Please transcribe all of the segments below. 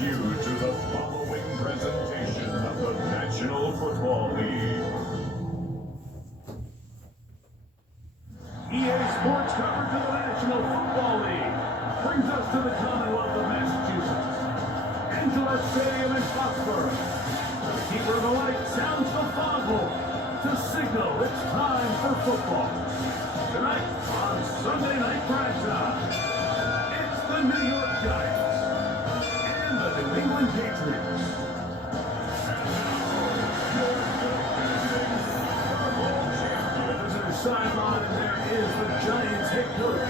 welcomes you to the following presentation of the National Football League. EA Sports coverage of the National Football League brings us to the Commonwealth of Massachusetts. Angela Stadium in Foxborough. The keeper of the light sounds the foghorn to signal it's time for football. Tonight on Sunday Night Primetime, it's the New York Giants and the New England Patriots. Visitor sideline, and there is the Giants head coach.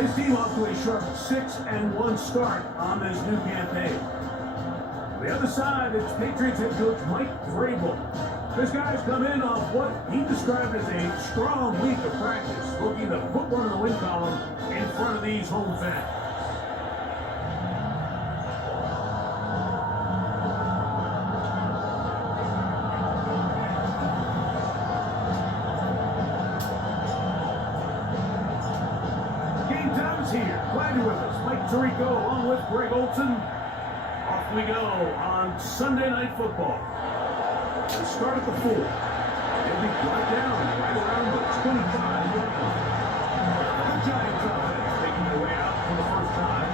His team off to a sharp 6-1 start on this new campaign. On the other side, it's Patriots head coach Mike Vrabel. This guy's come in off what he described as a strong week of practice, looking to put one in the win column in front of these home fans. Game time is here. Glad you're with us. Mike Tirico along with Greg Olson. Off we go on Sunday Night Football. We'll start at the 4. They'll be brought down right around the 25-yard line. The Giants offense making their way out for the first time.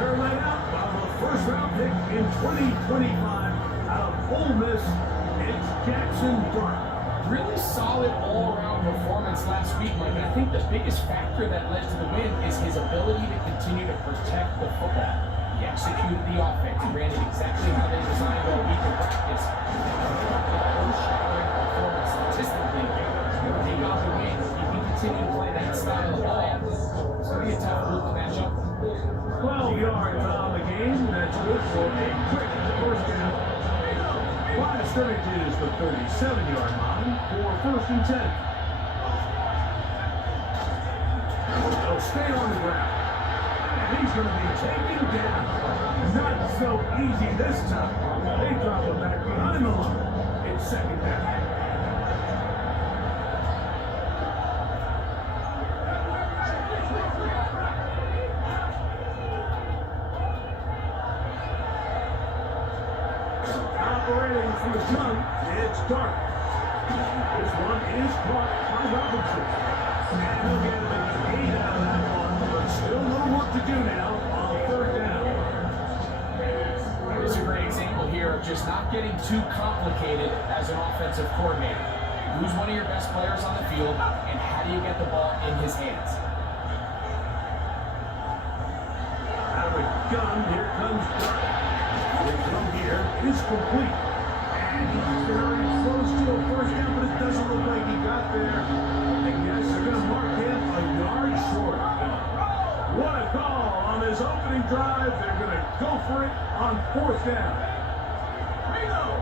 They're laid out by the first-round pick in 2025 out of Ole Miss. It's Jackson Dart. Really solid all-around performance last week, Mike. And I think the biggest factor that led to the win is his ability to continue to protect the football. He executed the offense. He ran it exactly how they designed all week in practice. Earth-shattering performance statistically. He got the win. He can continue to play that style of ball. It's going to be a tough group to match up. 12 yards on the game. That's good for a quick first down. Line of scrimmage is the 37-yard line for first and 10. They'll stay on the ground. He's going to be taken down. Not so easy this time. They drop him back behind the line. It's second down. Operating from the jump, it's Dart. This one is caught by Robinson. And he'll get him an 8 out of that one. But still no work to do now on third down. It's a great example here of just not getting too complicated as an offensive coordinator. Who's one of your best players on the field, and how do you get the ball in his hands? Out of the gun, here comes Dart. The come here is complete. And he's very close to a first down, but it doesn't look like he got there. And yes, they're going to mark him a yard short. What a call on this opening drive. They're going to go for it on fourth down.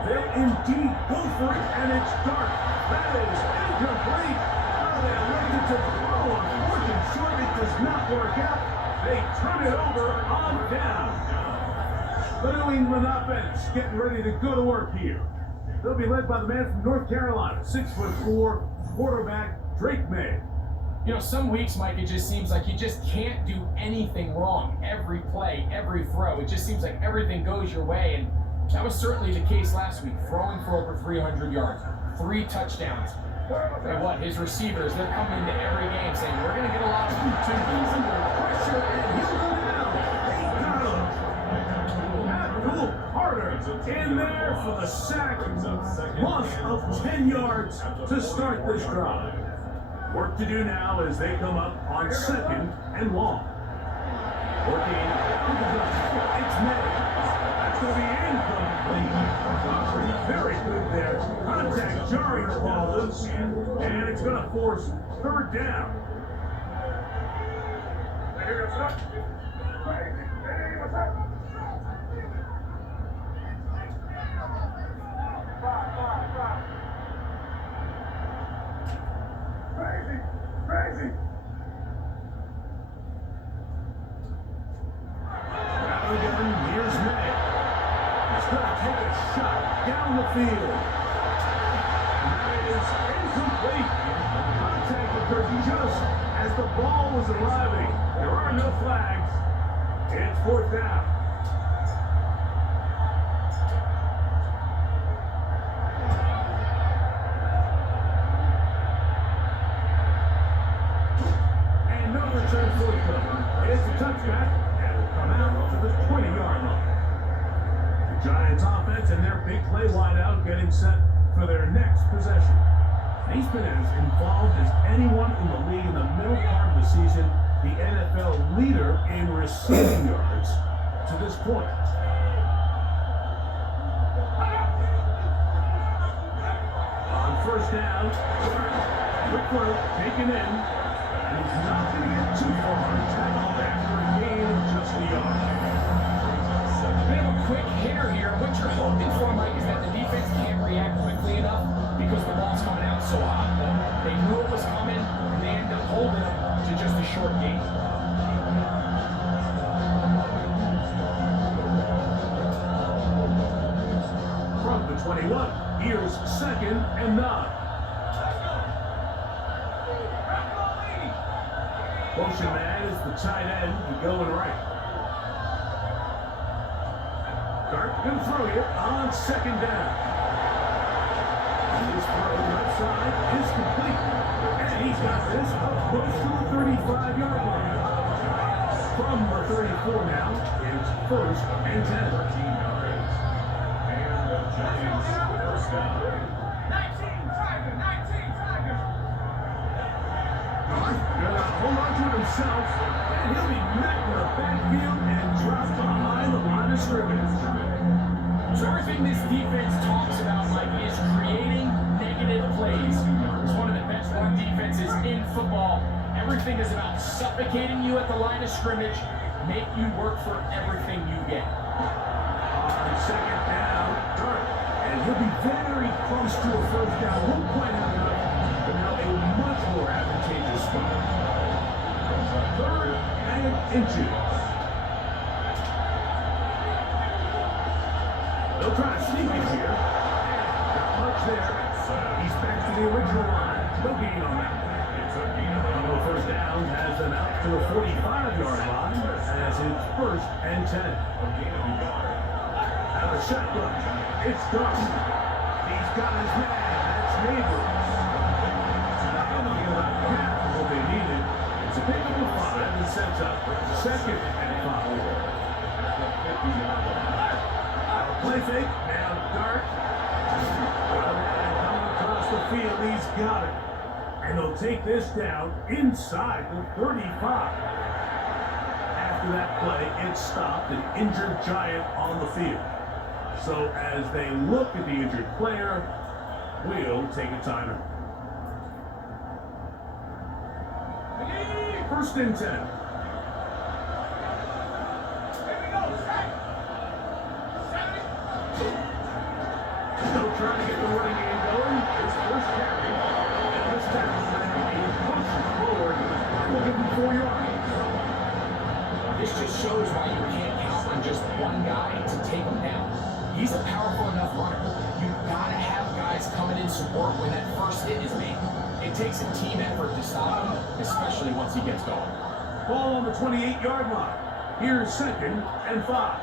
They'll indeed go for it, and it's Dart. That is incomplete. Oh, they elected to throw on fourth and short. It does not work out. They turn it over on down. The New England offense getting ready to go to work here. They'll be led by the man from North Carolina, 6'4", quarterback Drake May. You know, some weeks, Mike, it just seems like you just can't do anything wrong. Every play, every throw, it just seems like everything goes your way. And that was certainly the case last week, throwing for over 300 yards, 3 touchdowns. And what, his receivers, they're coming into every game saying, we're going to get a lot of opportunities. Under pressure, and he'll go down. They got him. Abdul Carter in there for the sack. Loss of 10 yards to start this drive. Work to do now as they come up on second and long. Working. It's May. That's going to be incomplete. Very good there. Contact jarring the ball loose. And it's going to force third down. Crazy. Again, here's May. He's going to take a shot down the field. And that is incomplete. Contact occurred just as the ball was arriving. There are no flags. It's fourth down. big play wideout getting set for their next possession. He's been as involved as anyone in the league in the middle part of the season, the NFL leader in receiving yards to this point. On first down, quick work, taken in, and he's not going to get too far. Tackled after a gain of just a yard. Bit of a quick hitter here. What you're hoping for, Mike, is that the defense can't react quickly enough because the ball's coming out so hot. They knew it was coming, and they ended up holding him to just a short gain. From the 21, here's 2nd and 9. Motion man is the tight end going right. Dart going to throw you on 2nd down. His throw left side is complete. And he's got this up close to the 35-yard line. From the 34 now, it's 1st and 10. 13 yards. And the Giants first down. 19 Tigers. Gonna hold on to it himself, and he'll be met in the backfield and dropped behind the line of scrimmage. So everything this defense talks about, Mike, is creating negative plays. It's one of the best run defenses in football. Everything is about suffocating you at the line of scrimmage, make you work for everything you get. On 2nd down, Dart, and he'll be very close to a first down. Won't quite have enough, but now a much more advantageous spot. 3rd and inches. They'll try to sneak it here. Not much there. He's back to the original line. No gain on that. No first down has them out to the 45-yard line as it's 1st and 10. Out of shotgun, it's Dart. He's got his man. That's Neighbors. Not going to get about half of what they needed. It's a pickup of 5 and sets up 2nd and 5. Play fake, now Dart. Coming across the field, he's got it. And they'll take this down inside the 35. After that play, it stopped an injured Giant on the field. So as they look at the injured player, we'll take a timeout. 1st and 10. Still trying to get the running game going. His first carry. And this time, he pushes forward. We'll give him 4 yards. This just shows why you can't count on just one guy to take him down. He's a powerful enough runner. You've got to have guys coming in support when that first hit is made. It takes a team effort to stop him, especially once he gets going. Ball on the 28-yard line. Here's 2nd and 5.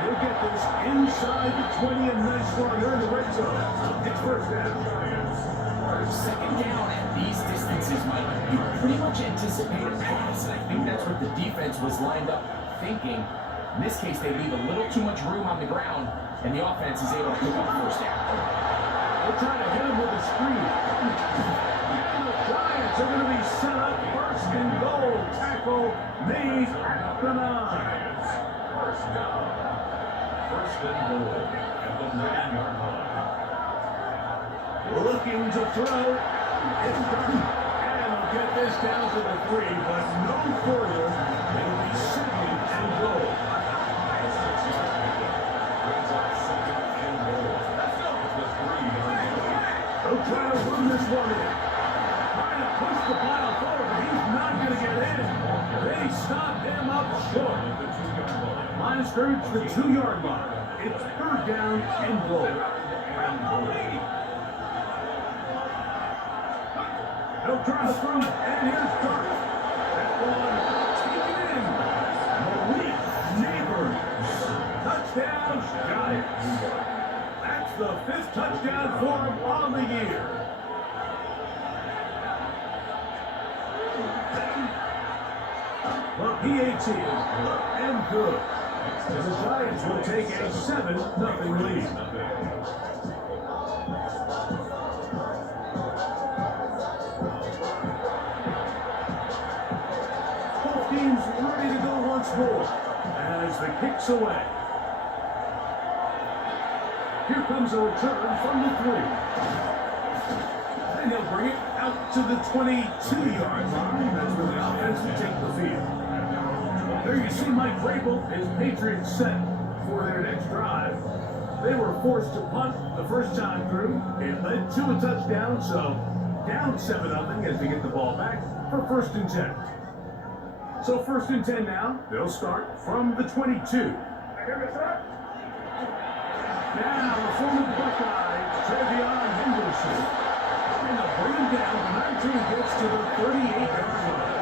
He'll get this inside the 20, and nice run. They're in the red zone. It's 1st down. 2nd down at these distances, Mike, you pretty much anticipate a pass, and I think that's what the defense was lined up thinking. In this case, they leave a little too much room on the ground, and the offense is able to pick up 1st down. They're trying to hit him with a screen. And the Giants are going to be set up 1st and goal. Tackle made at the 9. First down. 1st and goal at the 9-yard line. Looking to throw. It's done. And they'll get this down to the 3, but no further. It'll be 2nd and goal. They'll try to run this one in. Trying to push the pile forward, but he's not going to get in. They stop him up short. Line of scrimmage, the 2-yard line. It's 3rd down and goal. They'll try to throw, and here's Dart. That one taken in. Malik Neighbors. Touchdown, Giants. That's the 5th touchdown for him on the year. The PAT up and good. And the Giants will take a 7-0 lead. Both teams ready to go once more as the kick's away. Here comes a return from the 3. And he'll bring it out to the 22-yard line. That's where the offense will take the field. There you see Mike Vrabel, his Patriots set for their next drive. They were forced to punt the first time through. It led to a touchdown, so down 7-0 as they get the ball back for 1st and 10. So 1st and 10 now. They'll start from the 22. Now, the former Buckeye, Trevion Henderson, and they'll bring him down until he gets to the 38-yard line.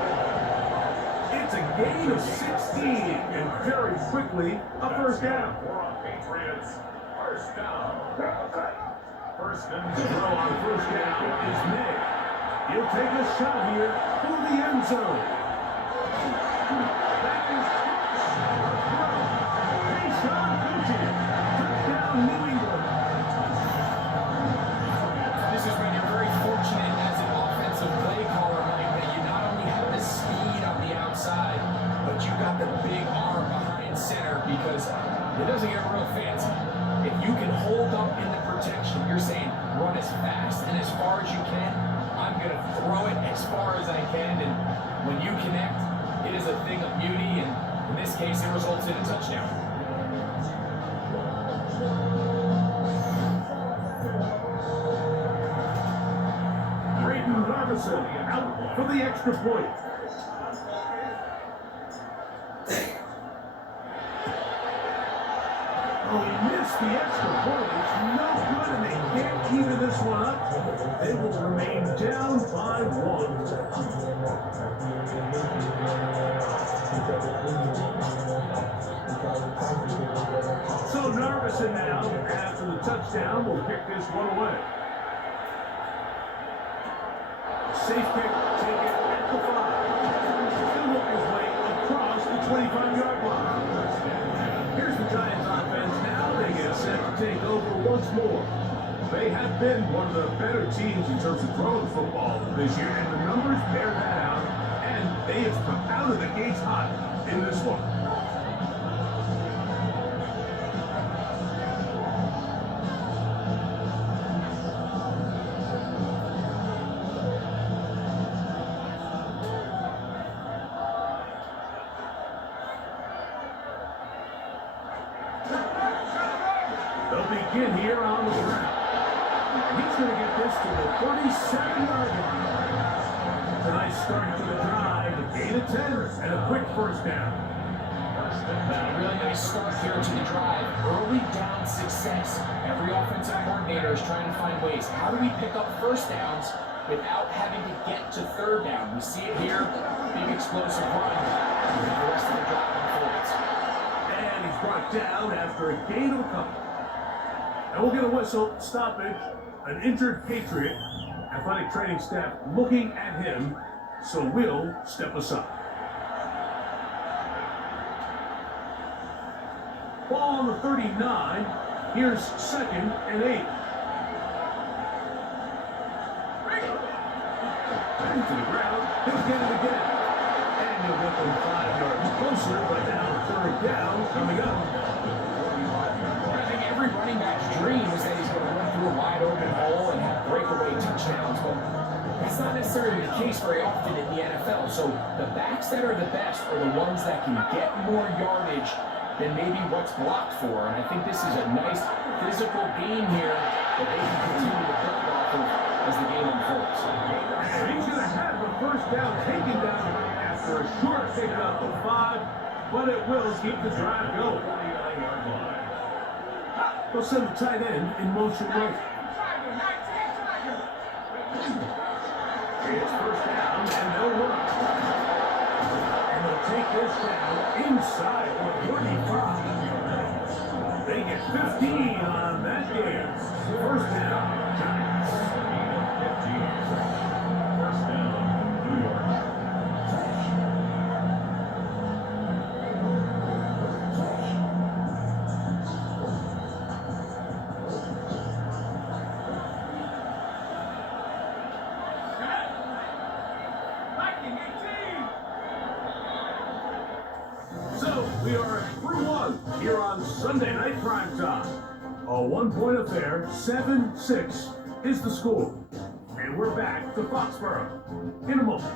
It's a gain of 16, and very quickly, a 1st down. Patriots, 1st down. 1st and 0 on 1st down is May. He'll take a shot here for the end zone. That is Deshaun Gutierrez. Touchdown, New England. This is when you're very fortunate as an offensive play caller, Mike, that you not only have the speed on the outside, but you got the big arm behind center, because it doesn't get real fancy. If you can hold up in the protection, you're saying run as fast and as far as you can. I'm going to throw it as far as I can, and when you connect, it is a thing of beauty, and in this case, it results in a touchdown. Braden Robinson out for the extra point. Oh, he missed the extra point. It's no good, and they can't even this one up. They will remain down by 1. So Narvison now, after the touchdown, will kick this one away. Safe kick, take it at the 5. He'll work his way across the 25-yard line. Here's the Giants offense now. They get set to take over once more. They have been one of the better teams in terms of throwing football this year, and the numbers bear that out, and they have come out of the gates hot in this one. They'll begin here on the ground. He's going to get this to the 37-yard line. A nice start to the drive, a gain of 10, and a quick 1st down. A really nice start here to the drive. Early down success. Every offensive coordinator is trying to find ways. How do we pick up 1st downs without having to get to 3rd down? We see it here. Big explosive run. And the rest of the drive unfolds. And he's brought down after a gain of a couple. And we'll get a whistle, stoppage, an injured Patriot. Athletic training staff looking at him, so we'll step aside. Ball on the 39. Here's 2nd and 8. Back to the ground. He'll get it again. And he'll get them 5 yards closer, but now 3rd down coming up. I think every running back's dream is that he's going to run through a wide open hole and have breakaway touchdowns, but that's not necessarily the case very often in the NFL. So the backs that are the best are the ones that can get more yardage than maybe what's blocked for. And I think this is a nice physical game here that they can continue to build off of as the game unfolds. And he's going to have the 1st down taken down after a short pickup of 5, but it will keep the drive going. They'll send the tight end in motion right. It's 1st down, and they'll run. And they'll take this down inside the 45. They get 15 on that game. 1st down, Giants. 1st down, New York. We are through one here on Sunday Night Primetime. A one-point affair, 7-6 is the score. And we're back to Foxborough in a moment.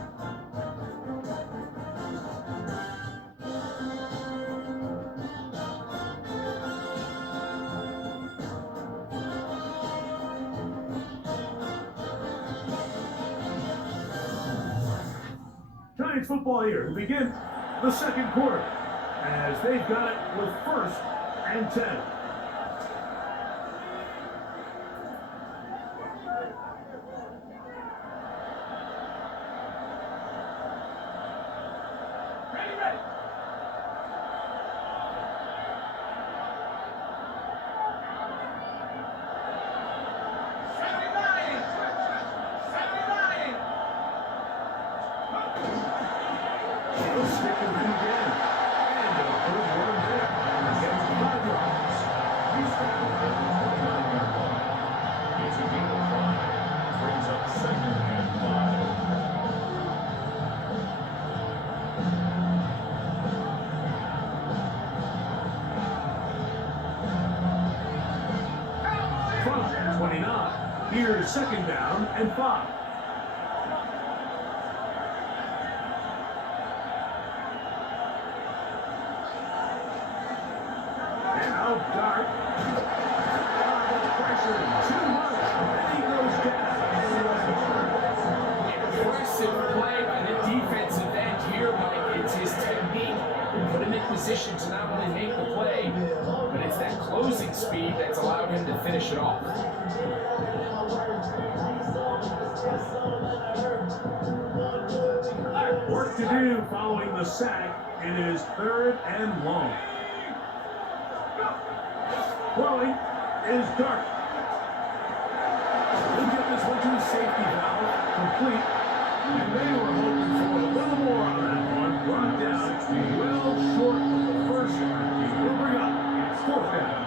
Giants football here to begin the second quarter as they've got it with 1st and 10. From 29, here's 2nd down and 5. And out Dart. The pressure, too much, and he goes down. Impressive play by the defensive end here, Mike. It's his technique to put him in position to not only make the play, but it's that closing speed that's allowed him to finish it off. Work to do following the sack. It is 3rd and long. Throwing is Dart. He'll get this one to the safety valve, complete. And they were hoping for a little more on that one. Brought down well short of the first one. We'll bring up 4th down.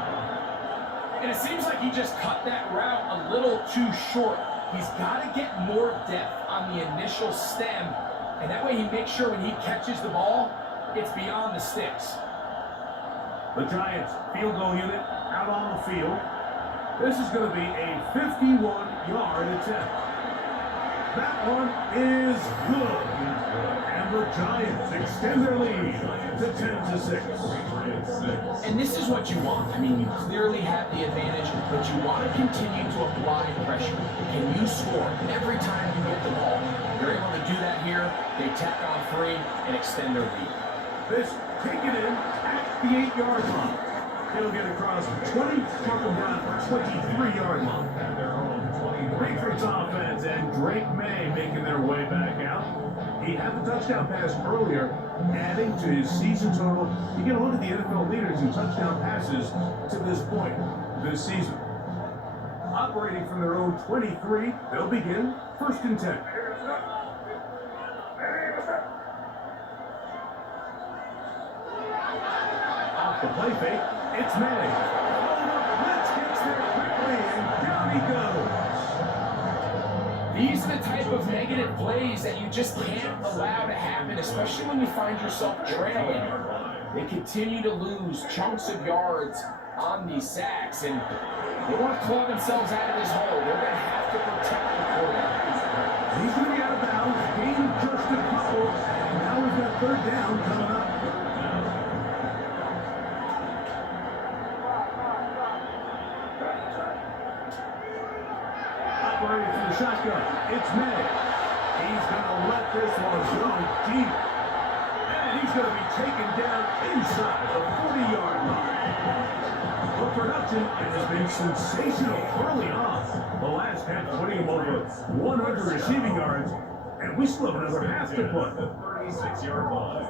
And it seems like he just cut that route a little too short. He's got to get more depth on the initial stem, and that way he makes sure when he catches the ball, it's beyond the sticks. The Giants field goal unit out on the field. This is going to be a 51-yard attempt. That one is good. And the Giants extend their lead to 10-6. And this is what you want. I mean, you clearly have the advantage, but you want to continue to apply pressure. Can you score every time you get the ball? You're able to do that here. They tack on 3 and extend their lead. This taken in at the 8-yard line. He'll get across 20, mark him down for 23-yard line. Patriots offense and Drake May making their way back out. He had the touchdown pass earlier, adding to his season total. You get a look at the NFL leaders in touchdown passes to this point this season. Operating from their own 23, they'll begin 1st and 10. Off the play fake, it's May. Blitz gets there quickly, and down he goes. These are the type of negative plays that you just can't allow to happen, especially when you find yourself trailing. They continue to lose chunks of yards on these sacks, and they want to claw themselves out of this hole. They're going to have to protect the quarterback. He's going to be out of bounds, gain just a couple, and now we've got 3rd down coming up. Operating from the shotgun, it's May. He's going to let this one go deep. And he's going to be taken down inside the 40-yard line. The production has been sensational early on. The last half putting him over 100 receiving yards, and we still have another half to put. 36-yard line.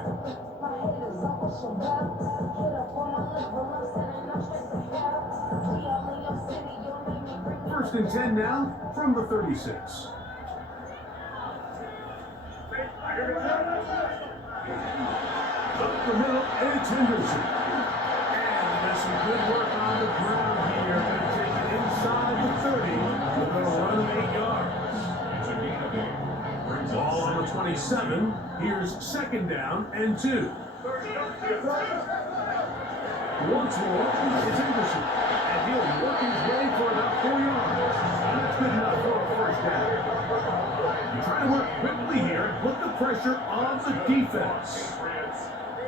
1st and 10 now from the 36. Up the middle, it's Henderson. And there's some good work on the ground here. Going to take it inside the 30. We're going to run 8 yards. Ball on the 27. Here's 2nd down and 2. Once more, it's Anderson. And he'll work his way for about 4 yards. And that's good enough for a first down. You try to work quickly here and put the pressure on the defense.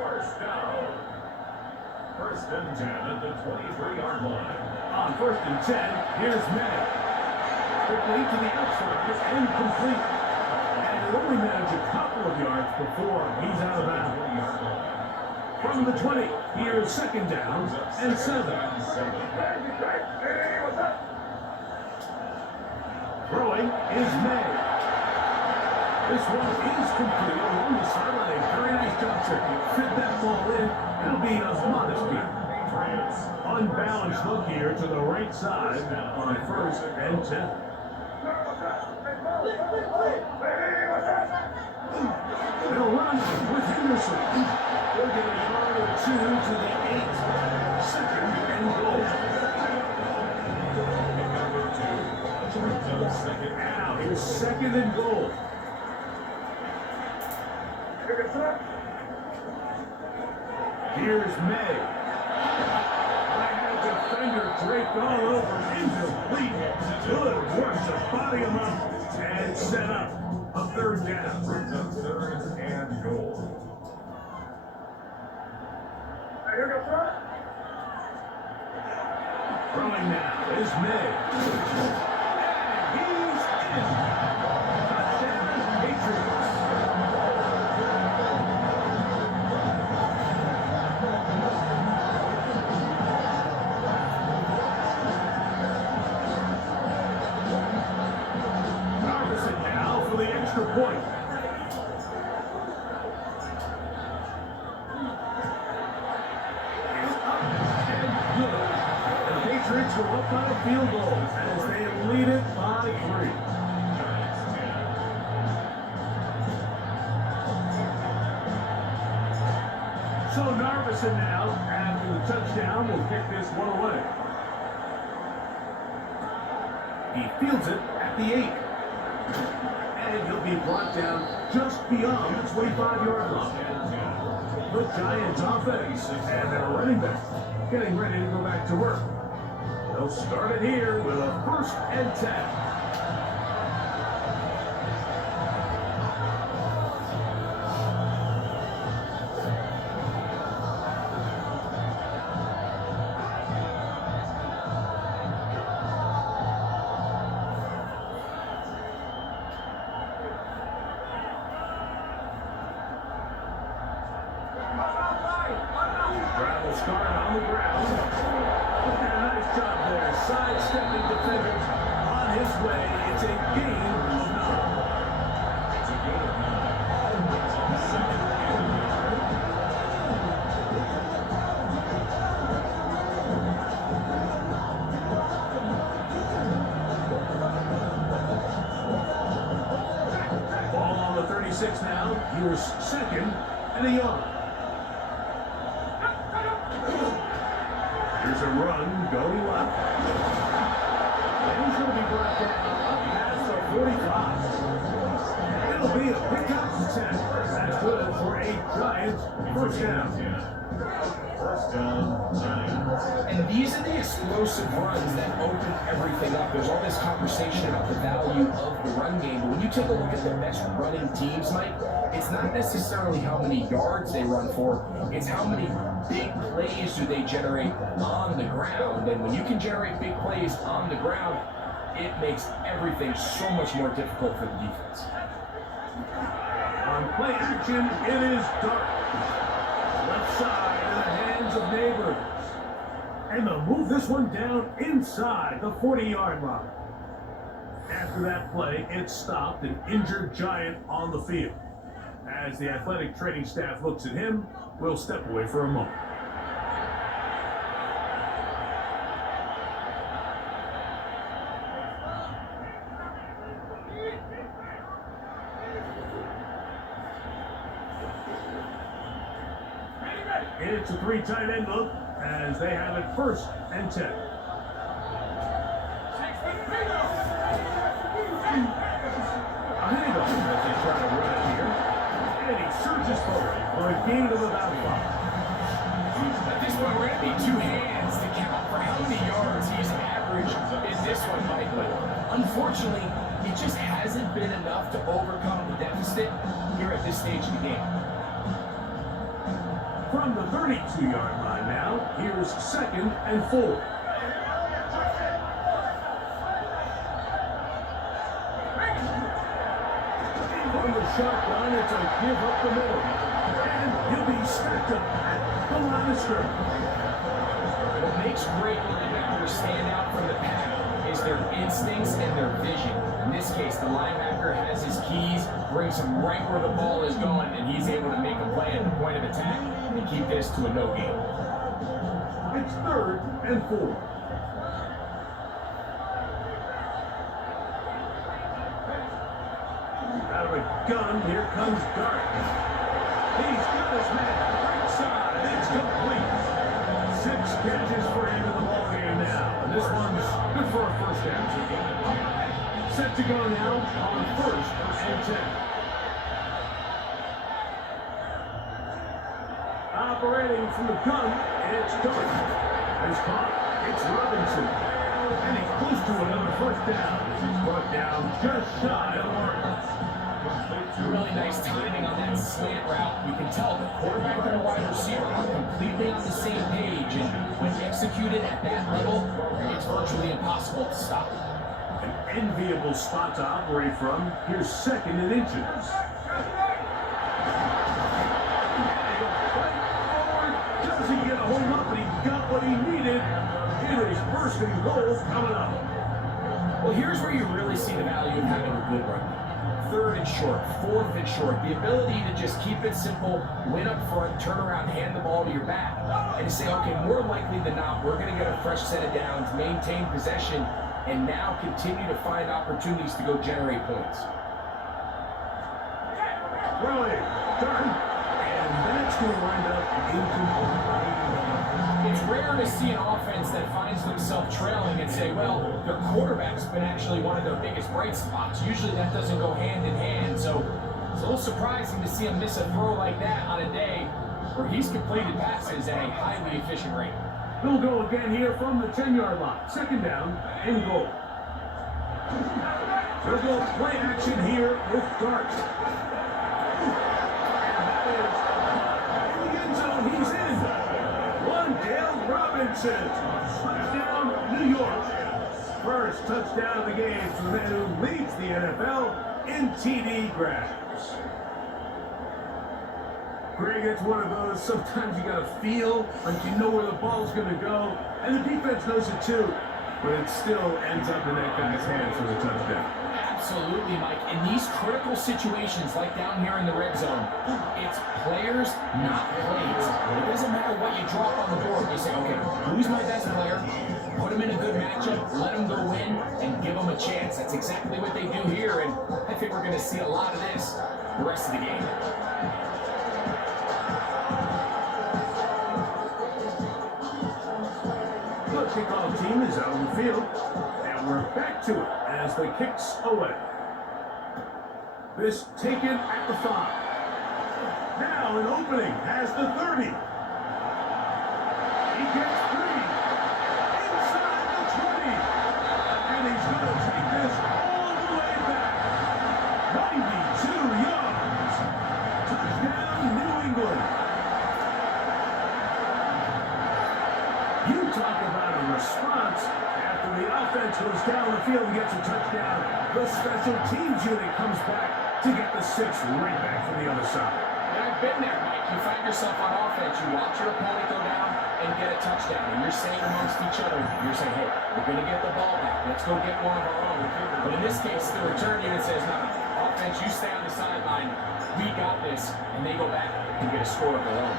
First down. First and 10 at the 23-yard line. On first and 10, here's May. Quickly to the outside, and complete. And he'll only manage a couple of yards before he's out of bounds. From the 20, here's second down and 7. Throwing is May. This one is complete along the sideline. Very nice job to fit that ball in. It'll be a modest gain. Unbalanced look here to the right side on first and 10. They'll run with Henderson. They'll get a yard or two to the 8. Second and goal. Now here's second and goal. Here's May. Defender draped all over, incomplete. Good work to body him up and set up a third down. Third and goal. Throwing now is May. And he's in. Touchdown, Patriots. Extra point. It's up and good. The Patriots go up by a field goal as they lead it by 3. So Narveson now, after the touchdown, will kick this one away. He fields it at the 8. And he'll be brought down just beyond the 25-yard line. The Giants offense and their running back getting ready to go back to work. They'll start it here with a first and 10. Start on the ground. And a nice job there. Sidestepping defenders on his way. It's a gain of 9. It's a gain of 9. Ball on the 36 now. Here's second and a yard. Here's a run going left. And he's going to be brought down up past the 45. It'll be a pickup 10. That's good for a Giants first down. First down, Giants. And these are the explosive runs that open everything up. There's all this conversation about the value of the run game, but when you take a look at the best running teams, Mike, it's not necessarily how many yards they run for, it's how many big plays do they generate on the ground. And when you can generate big plays on the ground, it makes everything so much more difficult for the defense. On play action, it is Dart. Left side in the hands of Neighbors. And they'll move this one down inside the 40-yard line. After that play, it stopped an injured Giant on the field. As the athletic training staff looks at him, we'll step away for a moment. It's a 3 tight end look as they have it first and 10. A handoff as they try to run it here. And he surges forward for a gain of about 5. unfortunately, it just hasn't been enough to overcome the deficit here at this stage of the game. From the 32-yard line now, here's 2nd and 4. From the shotgun, it's a give up the middle. And he'll be stacked up at the line of scrimmage. What makes great linebackers stand out from the pack is their instincts and their vision. In this case, the linebacker has his keys, brings him right where the ball is going, and he's able to make a play at the point of attack and keep this to a no gain. It's 3rd and 4. Out of a gun, here comes Dart. He's got his man right side. It's complete. 6 catches for him in the ballgame now. And this one's good for a first down. Set to go now on 1st and 10. Operating from the gun, it's Dart. He's caught. It's Robinson. And he's close to another first down. He's brought down just shy of Martin. Really nice timing on that slant route. You can tell the quarterback and the wide receiver are completely on the same page, and when executed at that level, it's virtually impossible to stop. An enviable spot to operate from. Here's 2nd and inches. Doesn't get a hold up, but he got what he needed. It is 1st and goal coming up. Well, here's where you really see the value of having a good run. 3rd and short, 4th and short. The ability to just keep it simple, win up front, turn around, hand the ball to your back, and say, okay, more likely than not, we're going to get a fresh set of downs, maintain possession, and now continue to find opportunities to go generate points. Throwing, turn, and that's going to wind up incomplete. It's rare to see an offense that finds themselves trailing and say, well, their quarterback's been actually one of their biggest bright spots. Usually that doesn't go hand in hand, so it's a little surprising to see him miss a throw like that on a day where he's completed passes at a highly efficient rate. He'll go again here from the 10-yard line. 2nd down and goal. We'll go play action here with Dart. And that is in the end zone. He's in. Dale Robinson, touchdown, New York. First touchdown of the game for the man who leads the NFL in TD grabs. Greg, it's one of those, sometimes you gotta feel like you know where the ball's gonna go, and the defense knows it too, but it still ends up in that guy's hands for the touchdown. Absolutely, Mike. In these critical situations, like down here in the red zone, it's players, not plays. It doesn't matter what you drop on the board. You say, okay, who's my best player? Put him in a good matchup, let him go win, and give him a chance. That's exactly what they do here, and I think we're going to see a lot of this the rest of the game. The kickoff team is out on the field, and we're back to it as the kicks away. This taken at the 5. Now an opening has the 30. He gets 3. Inside the 20. And he's going to take this all the way back. 92 yards. Touchdown, New England. You talk about a response after the offense goes down the field and gets a touchdown. The special teams unit comes back to get the 6 right back from the other side. And I've been there, Mike. You find yourself on offense, you watch your opponent go down and get a touchdown, and you're saying amongst each other, you're saying, hey, we're going to get the ball back. Let's go get one of our own. But in this case, the return unit says, no, offense, you stay on the sideline. We got this. And they go back and get a score of their own.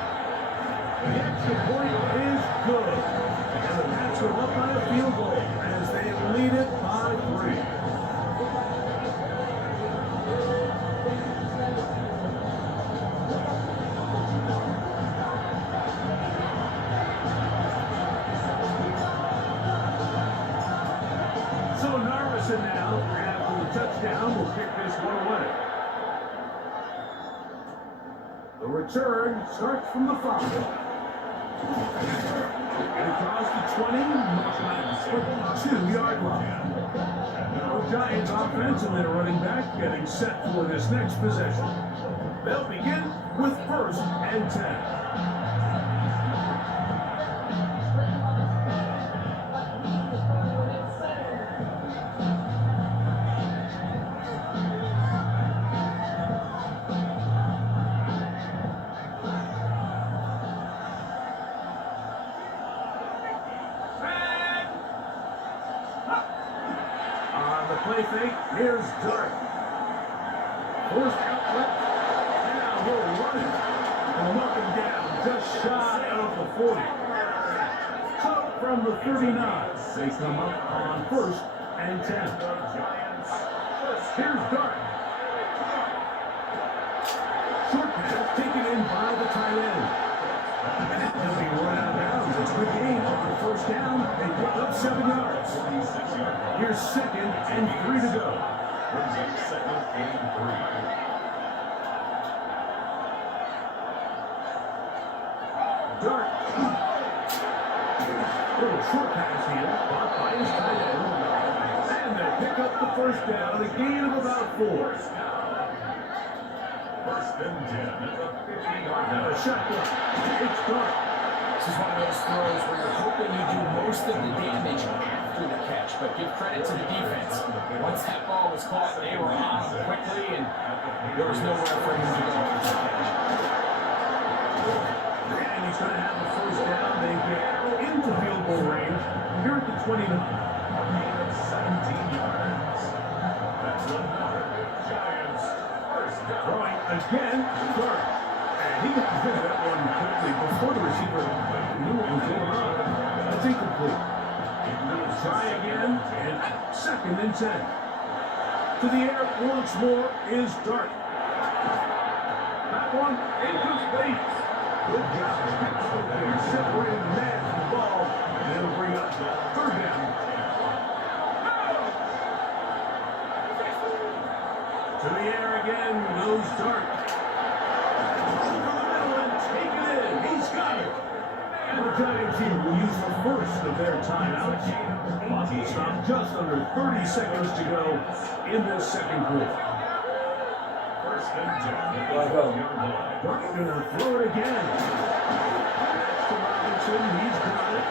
The extra point is good. And the Pats are up by a field goal as they lead it by 3. So Narvison now, after the touchdown, will kick this one away. The return starts from the 5. And across the 20, 22-yard line. Now Giants offense and their running back getting set for this next possession. They'll begin with 1st and 10. Play fake, here's Dart. Forced outlet, now he'll run it. And knock him down, just shy of the 40. So from the 39, they come up on 1st and 10. Here's Dart. Short pass taken in by the tight end. He'll be run out of bounds. It's a good gain on 1st down. They pick up 7 yards. Here's 2nd and 3 to go. Brings up 2nd and 3. Dart. Little short pass here, caught by his tight end. And they pick up the 1st down, a gain of about 4. 1st and 10 at the 50-yard Now a line. shotgun. It's Dart. This is one of those throws where you're hoping you do most of the damage after the catch, but give credit to the defense. Once that ball was caught, they were on him quickly, and there was nowhere for him to go after the catch. And he's going to have the 1st down. They get into field goal range here at the 29. 17 yards. That's another Giants 1st down. Throwing again, Dart. And he got rid of that one quickly before the receiver knew what was going on. That's incomplete. Try again, and 2nd and 10. To the air once more is Dart. That one incomplete. Good job. They're separating the man from the ball, and it'll bring up 3rd down. To the air again goes Dart. Over the middle and take it in. He's got it. And the Giants team will use the 1st of their timeouts. Clock will stop just under 30 seconds to go in this 2nd quarter. 1st and 10 at the 50-yard line. Dart gonna throw it again. That's to Robinson. He's got it.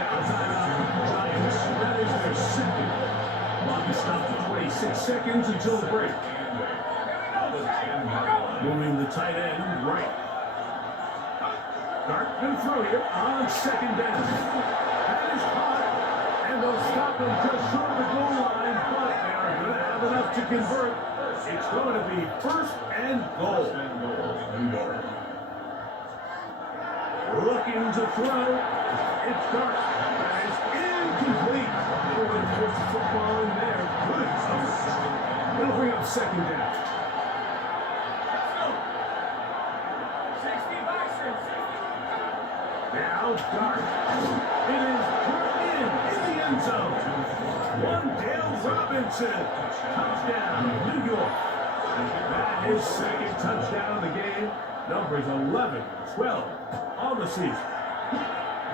Down timeout. Giants. That is their 2nd. Clock will stop for 26 seconds until the break. Moving the tight end right. Dart can throw here on 2nd down. That is caught, and they'll stop him just short of the goal line, but they are going to have enough to convert. It's going to be 1st and goal. New York. Looking to throw. It's Dart. That is incomplete. They would have forced the football in there. Good coverage. It'll bring up 2nd down. Now Dart. It is put in the end zone. Dale Robinson. Touchdown, New York. That is 2nd touchdown of the game. Numbers 11, 12 on the season.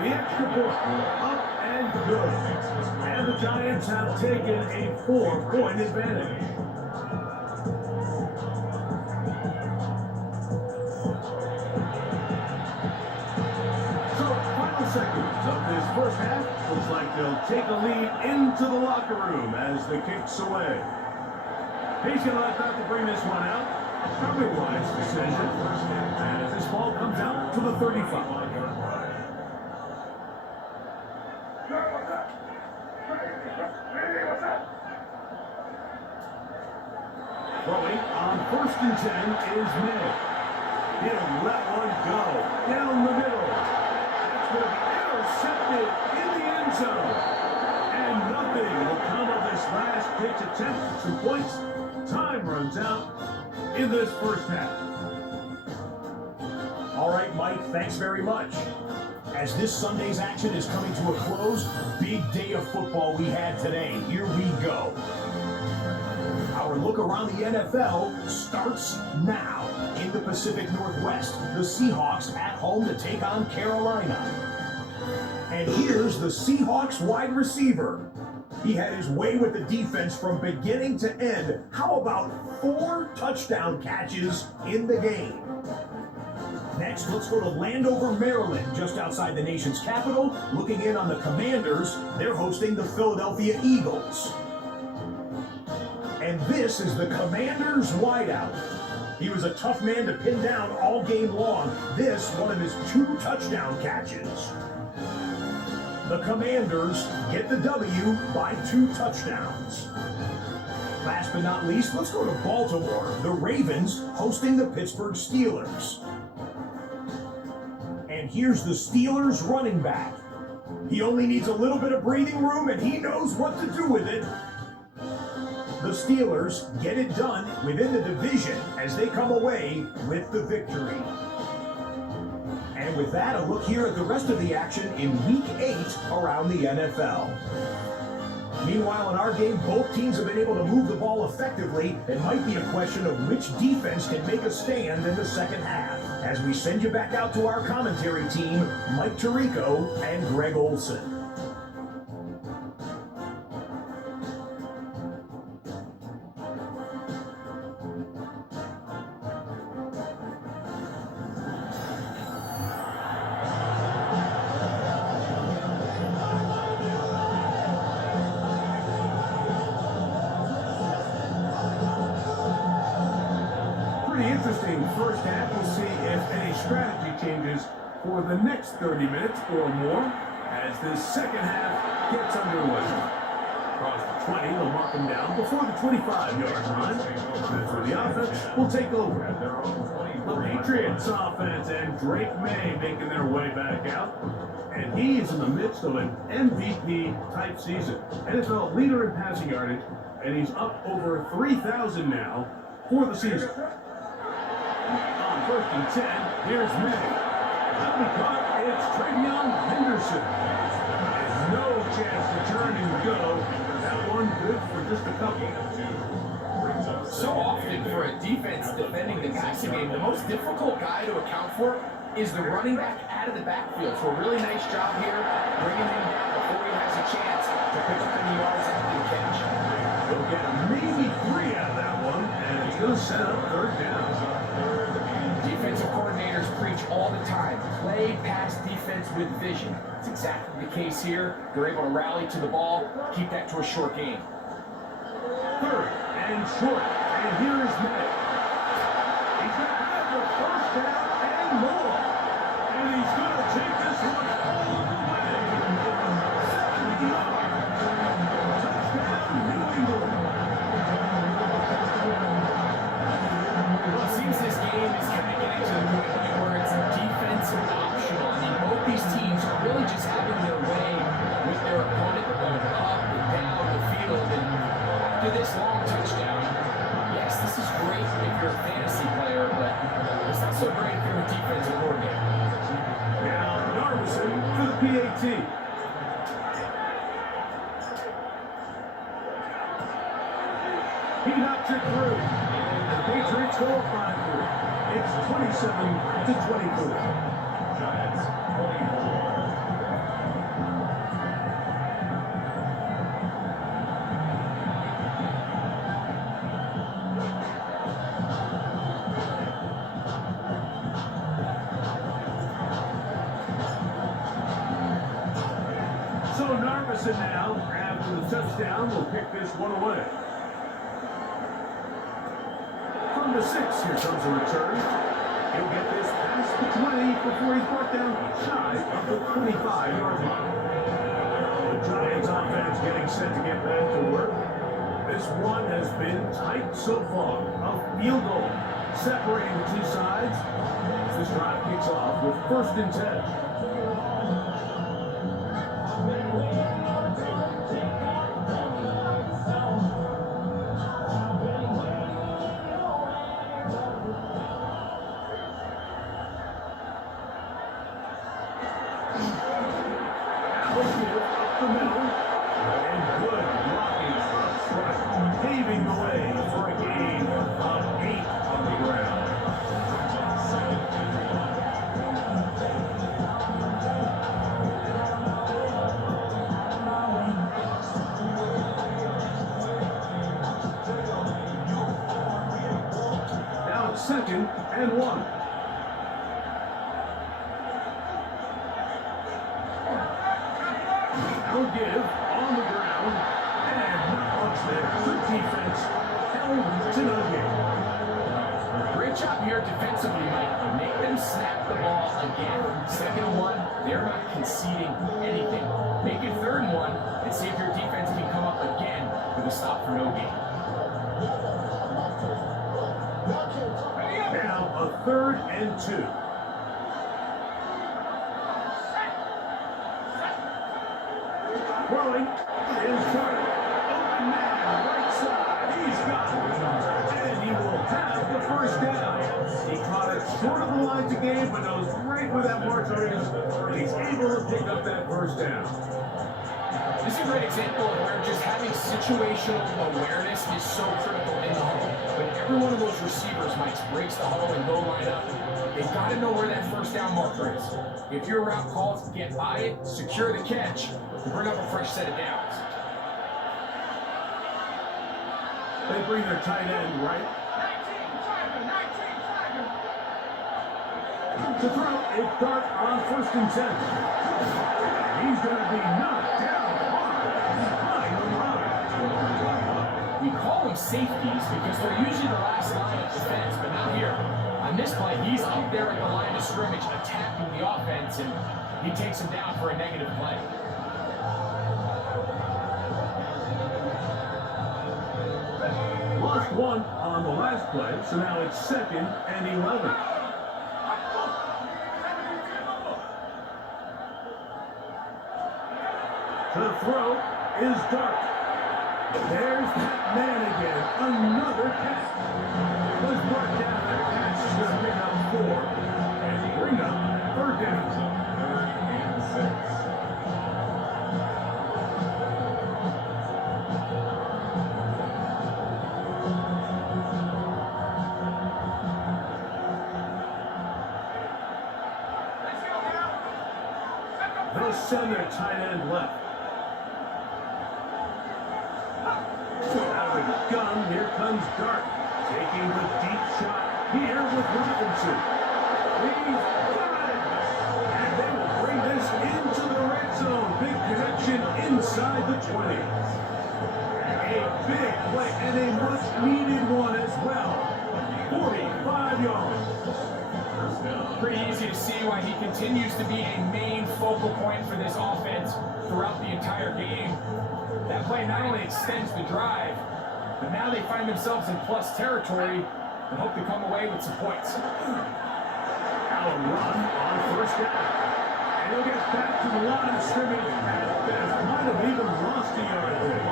The extra point up and good. And the Giants have taken a 4-point advantage. Seconds of this 1st half. Looks like they'll take a lead into the locker room as the kick's away. He's going to let that to bring this one out. Probably wise decision. And this ball comes out to the 35. Throwing on 1st and 10 is May. He'll let one go down the middle. Will be intercepted in the end zone. And nothing will come of this last pitch attempt. 2 points. Time runs out in this 1st half. All right, Mike, thanks very much. As this Sunday's action is coming to a close, big day of football we had today. Here we go. Our look around the NFL starts now. In the Pacific Northwest, the Seahawks at home to take on Carolina. And here's the Seahawks wide receiver. He had his way with the defense from beginning to end. How about 4 touchdown catches in the game? Next, let's go to Landover, Maryland, just outside the nation's capital. Looking in on the Commanders, they're hosting the Philadelphia Eagles. And this is the Commanders' wideout. He was a tough man to pin down all game long. This, one of his 2 touchdown catches. The Commanders get the W by 2 touchdowns. Last but not least, let's go to Baltimore. The Ravens hosting the Pittsburgh Steelers. And here's the Steelers running back. He only needs a little bit of breathing room and he knows what to do with it. The Steelers get it done within the division as they come away with the victory. And with that, a look here at the rest of the action in Week 8 around the NFL. Meanwhile, in our game, both teams have been able to move the ball effectively. It might be a question of which defense can make a stand in the second half. As we send you back out to our commentary team, Mike Tirico and Greg Olson. Interesting first half. We'll see if any strategy changes for the next 30 minutes or more as this second half gets underway. Across the 20, they'll mark them down before the 25-yard line. That's where the offense will take over. The Patriots offense and Drake May making their way back out. And he is in the midst of an MVP-type season. NFL leader in passing yardage, and he's up over 3,000 now for the season. On 1st and 10, here's May. That'll be caught. It's Travion Henderson. There's no chance to turn and go. That one good for just a couple. So often for a defense defending the passing game, the most difficult guy to account for is the running back out of the backfield. So a really nice job here, bringing him down before he has a chance to pick up any yards after the catch. They'll get maybe 3 out of that one, and it's going to set up 3rd down. Defensive coordinators preach all the time, play pass defense with vision. It's exactly the case here. They're able to rally to the ball, keep that to a short game. 3rd and short, and here is May. He's going to have the 1st down and more. And he's going to take this one all the way. 70 yards. Touchdown, New England. Well, it seems this game is kind of getting to the point where it's defense optional. I mean, both these teams are really just having their way with their opponent. They're going up and down the field. And after this long touchdown, yes, this is great if you're a fantasy player, but it's not so great if you're a defensive coordinator. Now, Narveson for the PAT. He knocks it through. The Patriots go up by 3. It's 27-24. Giants 24. So Narveson now, after the touchdown, will pick this one away. From the 6, here comes a return. He'll get this past the 20 before he's brought down shy of the 25-yard line. The Giants offense getting set to get back to work. This one has been tight so far. A field goal separating the 2 sides. This drive kicks off with 1st and 10. Up the middle, and good blocking up front, paving the way for a gain of 8 on the ground. and 1. Now give on the ground. And not much there. Good defense. Held to no gain. Great job here defensively, Mike. Make them snap the ball again. 2nd and 1, they're not conceding anything. Make it 3rd and 1, and see if your defense can come up again with a stop for no gain. Now a 3rd and 2. Throwing is Carter. Open man, right side. He's got it. And he will have the 1st down. He caught it short of the line to gain, but knows right where that marker is. And he's able to pick up that 1st down. This is a great example of where just having situational awareness is so critical in the huddle. When every one of those receivers, Mike, breaks the huddle and go line up, they've got to know where that 1st down marker is. If your route calls, get by it, secure the catch, and bring up a fresh set of downs. They bring their tight end right. To throw it, Dart on 1st and 10. And he's going to be knocked down hard. We call them safeties because they're usually the last line of defense, but not here. On this play, he's up there at the line of scrimmage attacking the offense, and he takes him down for a negative play. Lost 1 on the last play, so now it's 2nd and 11. The throw is Dart. There's that man again. Another catch. Was brought down. That catch is going to pick up 4 and bring up 3rd down. They'll send their tight end left. Out of the gun, here comes Dart. Taking the deep shot here with Robinson. He's got it! And they will bring this into the red zone. Big connection inside the 20. A big play and a much-needed one as well. 45 yards. Pretty easy to see why he continues to be a main focal point for this offense throughout the entire game. That play not only extends the drive, but now they find themselves in plus territory and hope to come away with some points. Allen run on 1st down. And he'll get back to the line of scrimmage at best. Might have even lost a yard there.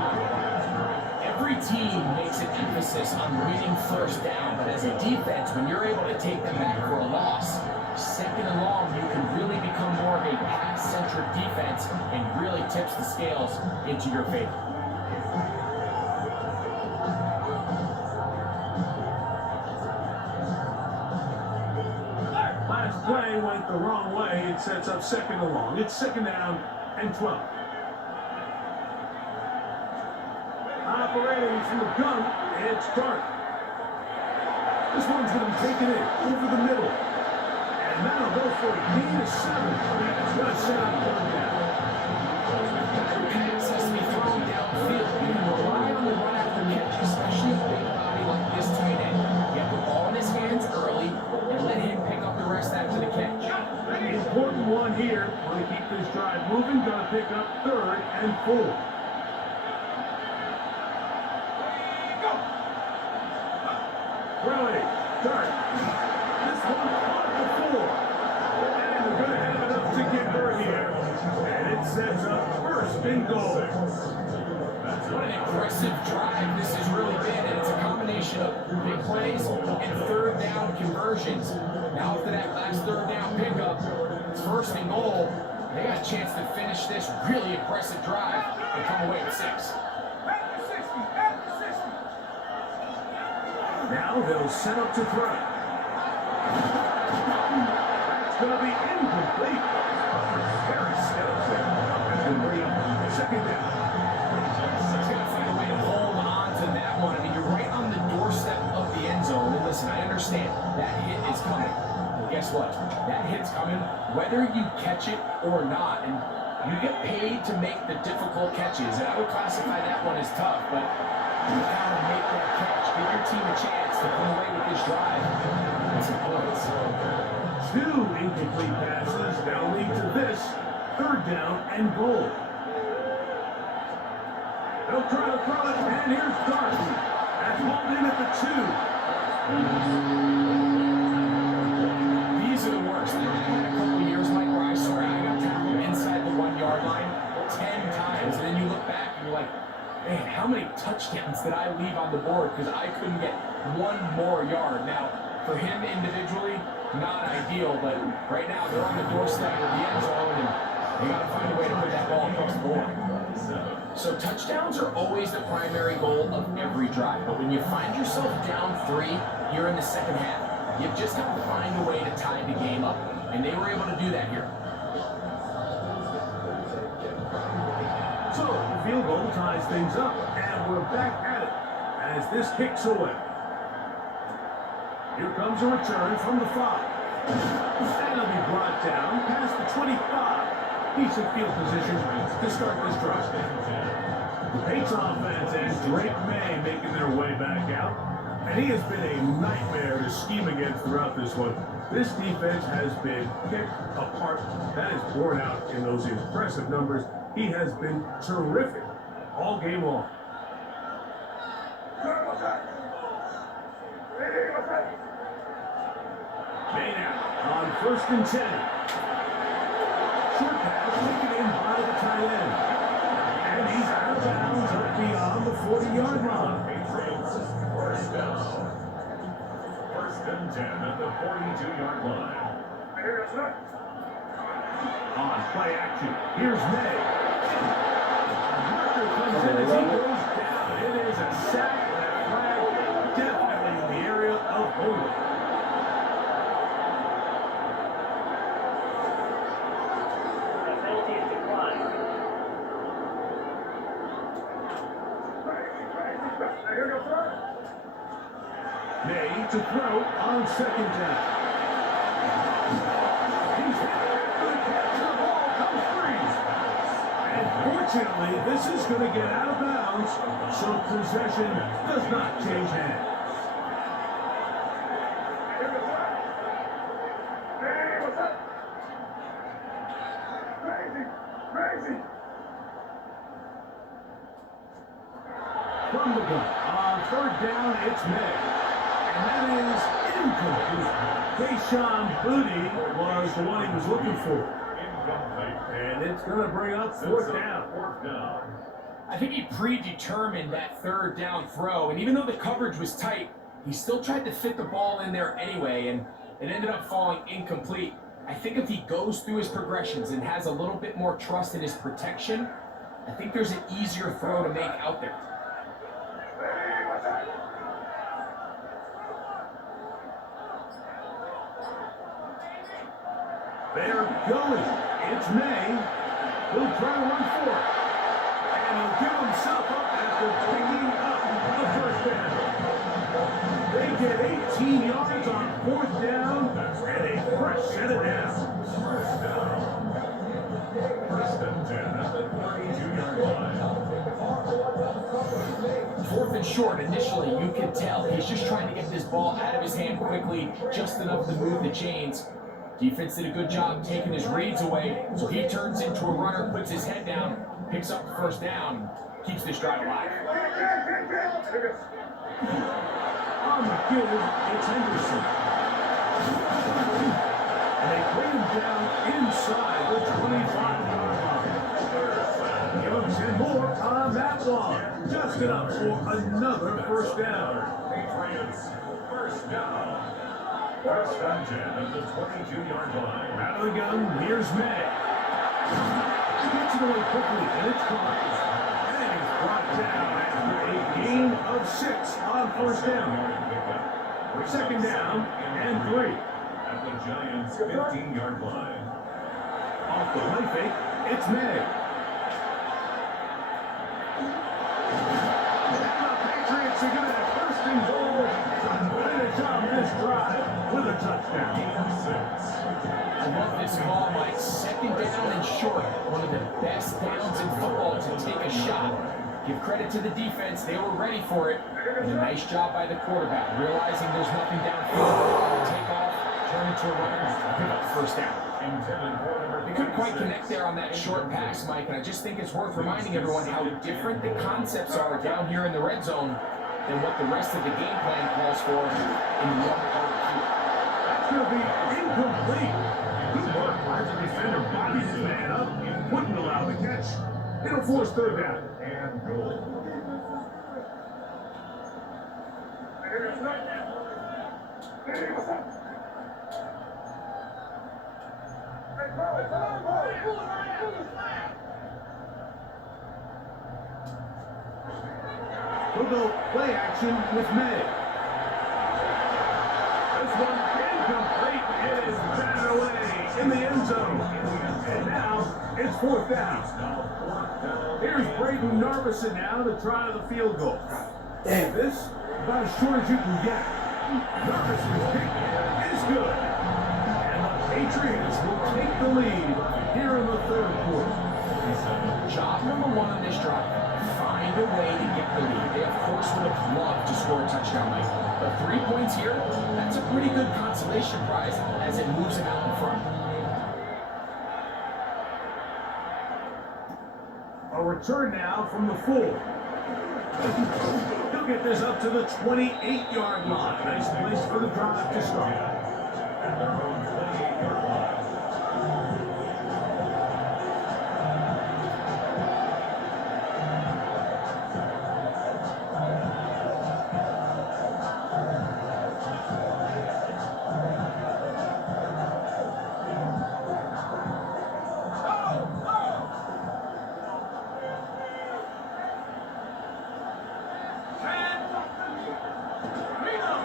Every team makes an emphasis on winning 1st down, but as a defense, when you're able to take them back for a loss, 2nd and long, you can really become more of a pass-centric defense and really tips the scales into your favor. Last play went the wrong way. It sets up 2nd and long. It's 2nd down and 12. Operating from the gun, it's Dart. This one's going to be taken in over the middle. And that'll go for a gain of 7. That's going to set up 3rd down. Every pass has to be thrown downfield. You can rely on the run after catch, especially a big body like this tight end. Get the ball in his hands early and let him pick up the rest after the catch. The important one here, want to keep this drive moving, going to pick up 3rd and 4. Throwing, Dart. This one caught the 4. And they're going to have enough to get her here. And it sets up 1st and goal. What an impressive drive this has really been, and it's a combination of big plays and 3rd down conversions. Now after that last 3rd down pickup, it's 1st and goal. They got a chance to finish this really impressive drive and come away with 6. Now they'll set up to throw. That's going to be incomplete. Very still there. That's going to bring up 2nd down. He's got to find a way to hold on to that one. I mean, you're right on the doorstep of the end zone. And listen, I understand that hit is coming. Well, guess what? That hit's coming whether you catch it or not. And you get paid to make the difficult catches. And I would classify that one as tough, but you gotta make that catch. Give your team a chance to come away with this drive and some points. 2 incomplete passes now lead to this 3rd down and goal. They'll try to throw it, and here's Darby. That's hauled in at the 2. These are the worst. There were a couple of years, Mike, where I swear I got tackled inside the 1-yard line 10 times, and then you look back and you're like, man, how many touchdowns did I leave on the board because I couldn't get one more yard? Now, for him individually, not ideal, but right now they're on the doorstep of the end zone, and they got to find a way to put that ball across the board. So touchdowns are always the primary goal of every drive, but when you find yourself down 3 here in the second half, you've just got to find a way to tie the game up, and they were able to do that here. So the field goal ties things up, and we're back at it as this kicks away. Here comes a return from the 5. And he'll be brought down past the 25. Decent field position to start this drive. The Patriots offense and Drake May making their way back out. And he has been a nightmare to scheme against throughout this one. This defense has been picked apart. That is borne out in those impressive numbers. He has been terrific all game long. May now on 1st and 10. Short pass taken in by the tight end. And he's out of bounds up beyond the 40-yard line. Patriots, 1st down. 1st and 10 at the 42-yard line. On play action, here's May. Marker comes in as he goes down. It is a sack and a flag, definitely in the area of holding. May to throw on 2nd down. He's hit. Good catch. The ball comes free. And fortunately, this is going to get out of bounds, so possession does not change hands. From the gun, on 3rd down, it's May. And that is incomplete. Kayshon Boutte was the one he was looking for. And it's going to bring up 4th down. I think he predetermined that 3rd down throw, and even though the coverage was tight, he still tried to fit the ball in there anyway, and it ended up falling incomplete. I think if he goes through his progressions and has a little bit more trust in his protection, I think there's an easier throw to make out there. They're going. It's May. He'll try to run for it. And he'll give himself up after bringing up the 1st down. They get 18 yards on 4th down and a fresh set of downs. 1st and 10 at the 32-yard line. 4th and short, initially, you can tell he's just trying to get this ball out of his hand quickly, just enough to move the chains. Defense did a good job taking his reads away, so he turns into a runner, puts his head down, picks up the 1st down, keeps this drive alive. On the give, it's Henderson. And they play him down inside the 25-yard line. Give him 10 more on that one. Just enough for another 1st down. Patriots, 1st down. 1st and 10 at the 22-yard line. Out of the gun, here's May. He gets it away quickly, and it's caught. And he's brought down after a gain of 6 on 1st down. 2nd down and 3. At the Giants' 15-yard line. Off the play fake, it's May. And the Patriots are going to have 1st and goal to finish off this this drive with a touchdown. I love this call, Mike. Second down and short. One of the best downs in football to take a shot. Give credit to the defense. They were ready for it. And a nice job by the quarterback, realizing there's nothing downfield. Take off, turn into a runner, and pick up the first down. They couldn't quite connect there on that short pass, Mike, and I just think it's worth reminding everyone how different the concepts are down here in the red zone than what the rest of the game plan calls for in the upper part of the field. That's going to be incomplete. Good work. As the defender bodies his man up, wouldn't allow the catch. It'll force third down. And goal. We'll go play action with May. This one incomplete. It is batted away in the end zone. And now it's fourth down. Here's Braden Narvison now to try the field goal. This about as short as you can get. Narvison's kick is good. And the Patriots will take the lead here in the third quarter. Job number one on this drive, find a way to get the lead. They, of course, would have loved to score a touchdown, Mike. But 3 points here, that's a pretty good consolation prize as it moves them out in front. A return now from the 4. He'll get this up to the 28-yard line. Nice place for the drive to start. At their own 28-yard line.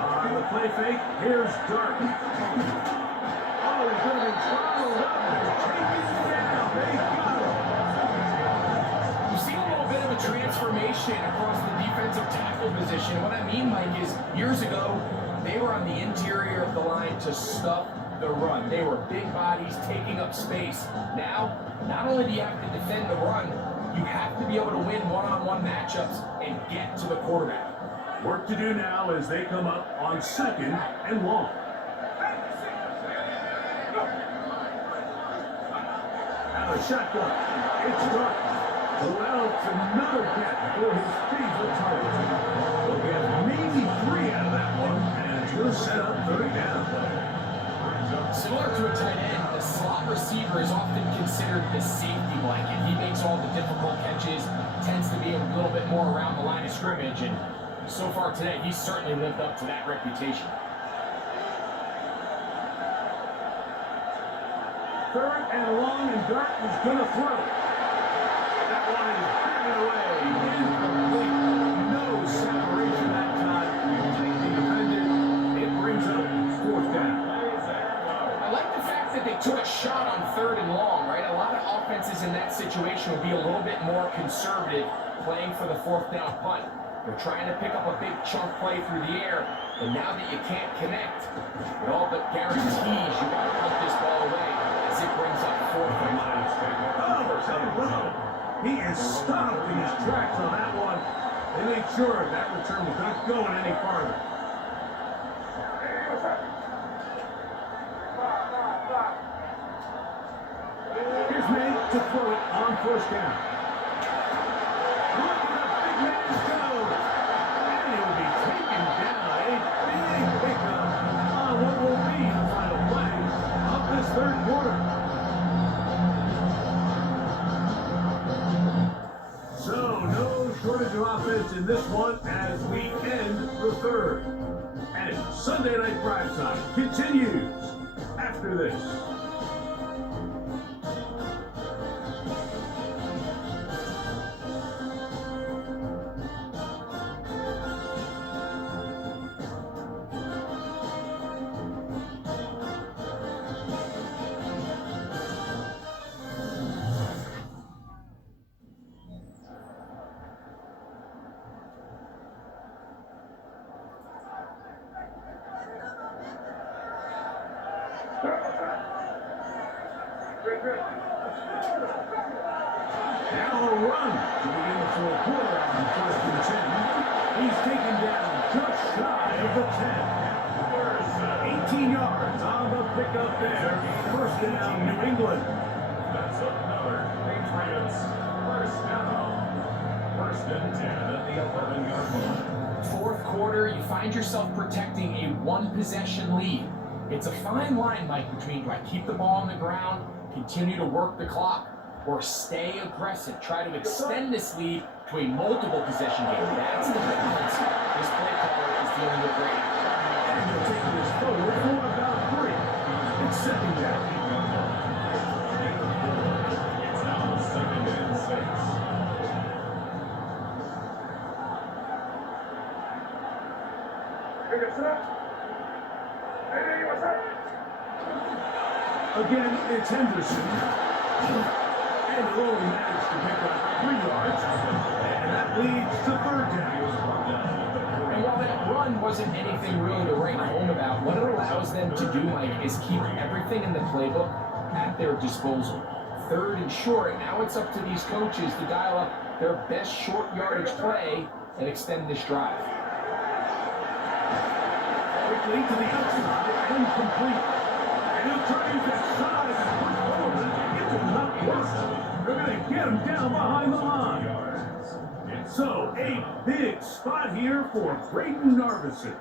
On the play fake, here's Dart. Oh, he's going to be throttled up and taken down. They got him. You've seen a little bit of a transformation across the defensive tackle position. What I mean, Mike, is years ago, they were on the interior of the line to stop the run. They were big bodies taking up space. Now, not only do you have to defend the run, you have to be able to win one-on-one matchups and get to the quarterback. Work to do now as they come up on second and long. Now a shotgun. It's Dart. Well, it's another catch for his favorite target. He'll get maybe 3 out of that one, and it's going to set up third down. Similar to a tight end, the slot receiver is often considered the safety blanket. He makes all the difficult catches, tends to be a little bit more around the line of scrimmage, and so far today, he's certainly lived up to that reputation. Third and long, and Dart is going to throw. That one is driven away. Incomplete. No separation that time. Tightly defended. It brings up fourth down. I like the fact that they took a shot on third and long, right? A lot of offenses in that situation would be a little bit more conservative playing for the fourth down punt. They're trying to pick up a big chunk play through the air, and now that you can't connect, it all but guarantees you got to punt this ball away as it brings up fourth and long. He is stopped in his tracks on that one. They made sure that return was not going any farther. Here's May to throw it on first down. Look at the big man go. And he will be taken down. A big pickup on what will be the final play of this third quarter. So, no shortage of offense in this one as we end the third. And Sunday Night Prime Time continues after this. Now a run to begin the fourth quarter on 1st and 10. He's taken down just shy of the 10. 18 yards on the pickup there. First down, New England. That's another Patriots first down. 1st and 10 at the 11-yard line. Fourth quarter, you find yourself protecting a one-possession lead. It's a fine line, Mike, between do I keep the ball on the ground, continue to work the clock, or stay aggressive, try to extend this lead to a multiple possession game. That's the balance this play caller is dealing with right now. And they're taking this forward for about 3. It's 2nd down. It's now 2nd and 6. Again, it's Henderson. And he'll only manage to pick up 3 yards. And that leads to 3rd down. And while that run wasn't anything really to write home about, what it allows them to do, Mike, is keep everything in the playbook at their disposal. 3rd and short, now it's up to these coaches to dial up their best short yardage play and extend this drive. Quickly to the outside and complete. And he'll try to use that size and push forward. It will not work. They're going to get him down behind the line. So, a big spot here for Brayden Narveson.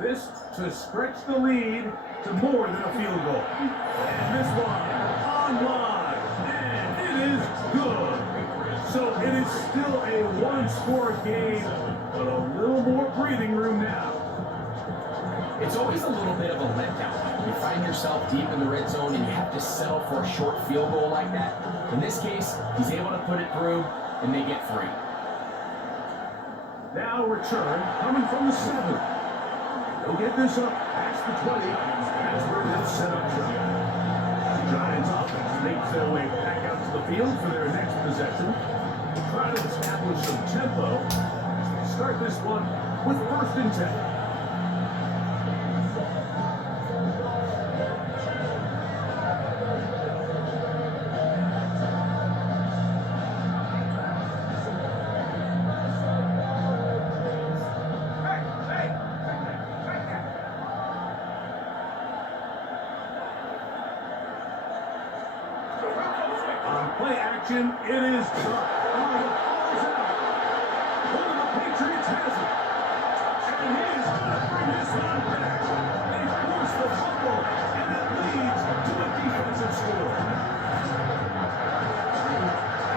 This to stretch the lead to more than a field goal. And this one online. And it is good. So it is still a one-score game, but a little more breathing room now. It's always a little bit of a letdown. You find yourself deep in the red zone and you have to settle for a short field goal like that. In this case, he's able to put it through, and they get 3. Now return coming from the 7. They'll get this up past the 20. That's where they'll set up shop. The Giants offense makes their way back out to the field for their next possession. Try to establish some tempo as they start this one with 1st and 10. Play action, it is done. Oh, the ball is out. One of the Patriots has it. And he is going to bring this one back. They force the fumble, and it leads to a defensive score.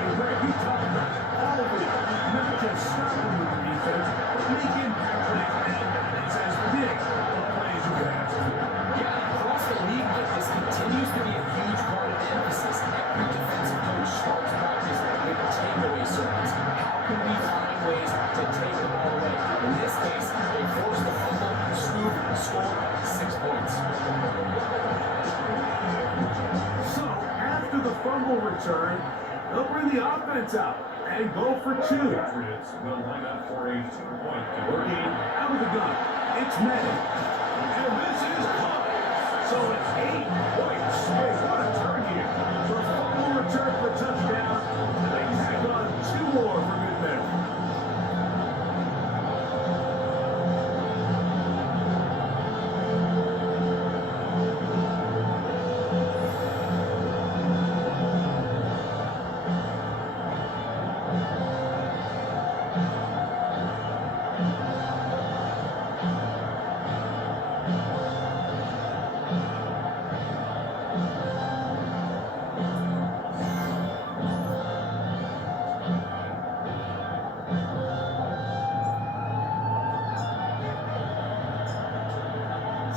And Greg, you talked about it all week. Not just stopping with the defense, but making impact plays, and that is as big a play as you can ask for. Yeah, across the league, Mike, this continues to be a huge part of the emphasis. Every defensive coach starts practice with takeaway circuits. How can we find ways to take the ball away? In this case, they forced the fumble, scoop, score 6 points. So, after the fumble return, they'll bring the offense out and go for 2. Patriots will line up for a 2-point Working conversion. out of the gun. It's Manning. And this is caught. So it's 8 points. Hey, what a turn here. For a fumble return for a touchdown. And they tack on 2 more for good measure.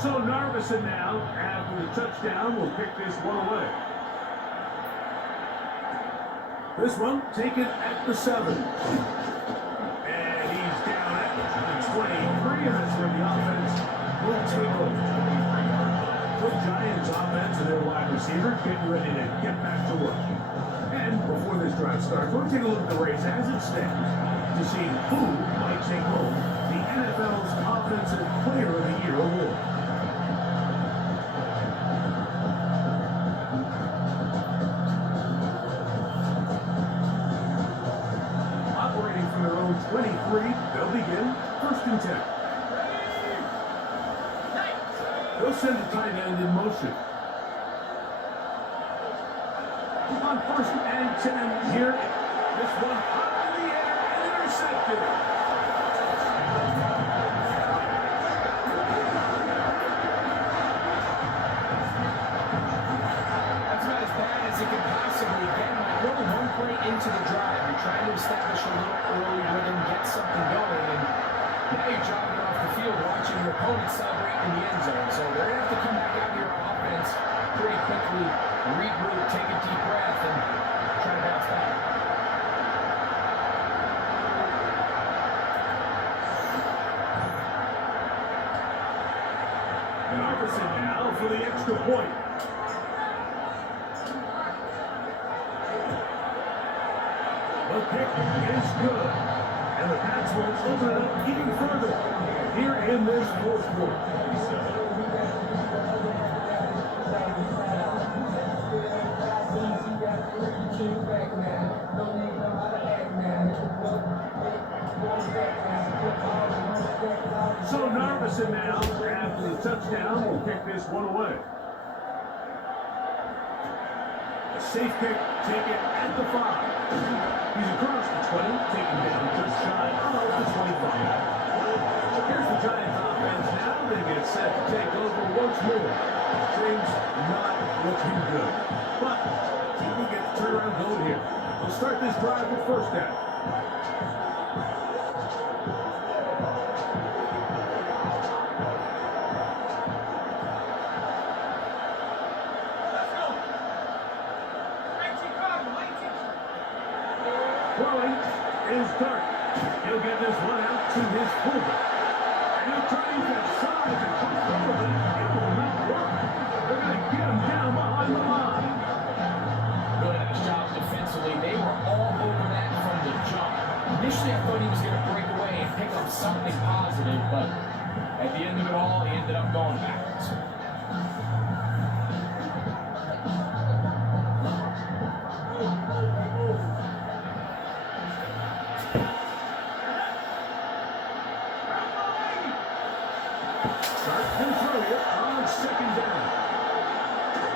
So Narveson now, after the touchdown, will pick this one away. This one taken at the 7. And he's down at the 23, and that's where the offense will take over. The Giants offense and their wide receiver getting ready to get back to work. And before this drive starts, we'll take a look at the race as it stands to see who might take home the NFL's Offensive Player of the Year award. read. They'll begin. 1st and 10. They'll send the tight end in motion. On 1st and 10 here. This one up in the air and intercepted. That's about as bad as it could possibly get. Like, really one play into the drive, you're trying to establish a little early rhythm, get something going, and now you're jogging off the field watching your opponent celebrate in the end zone. So they're going to have to come back out here on offense pretty quickly, regroup, take a deep breath, and try to bounce back. And Iverson now for the extra point. The kick is good. And the Pats will open it up even further here in this 4th quarter. So Narveson now, after the touchdown, will kick this one away. A safe kick taken at the 5. He's across the 20, taken down just shy of the 25. Here's the Giants offense now. They get set to take over once more. Things not looking good. But see if we get the turnaround going here. We'll start this drive with 1st down. Throwing is Dart. He'll get this one out to his fullback. And he'll try to use that size and cross over, but it will not work. They're going to get him down behind the line. Really nice job defensively. They were all over that from the jump. Initially, I thought he was going to break away and pick up something positive, but at the end of it all, he ended up going backwards. Start and throw it on 2nd down.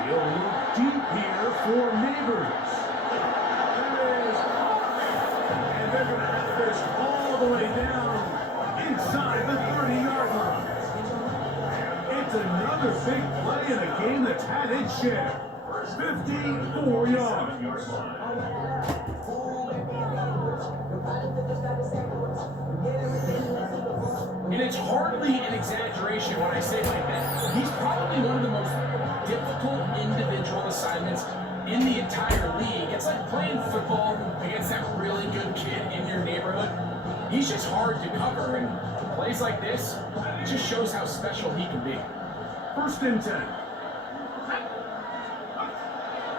He'll move deep here for Neighbors. There is and they're going to have this all the way down inside the 30-yard line. It's another big play in a game that's had its share. 54 yards. And it's hardly an exaggeration when I say it like that. He's probably one of the most difficult individual assignments in the entire league. It's like playing football against that really good kid in your neighborhood. He's just hard to cover, and plays like this, it just shows how special he can be. 1st and 10.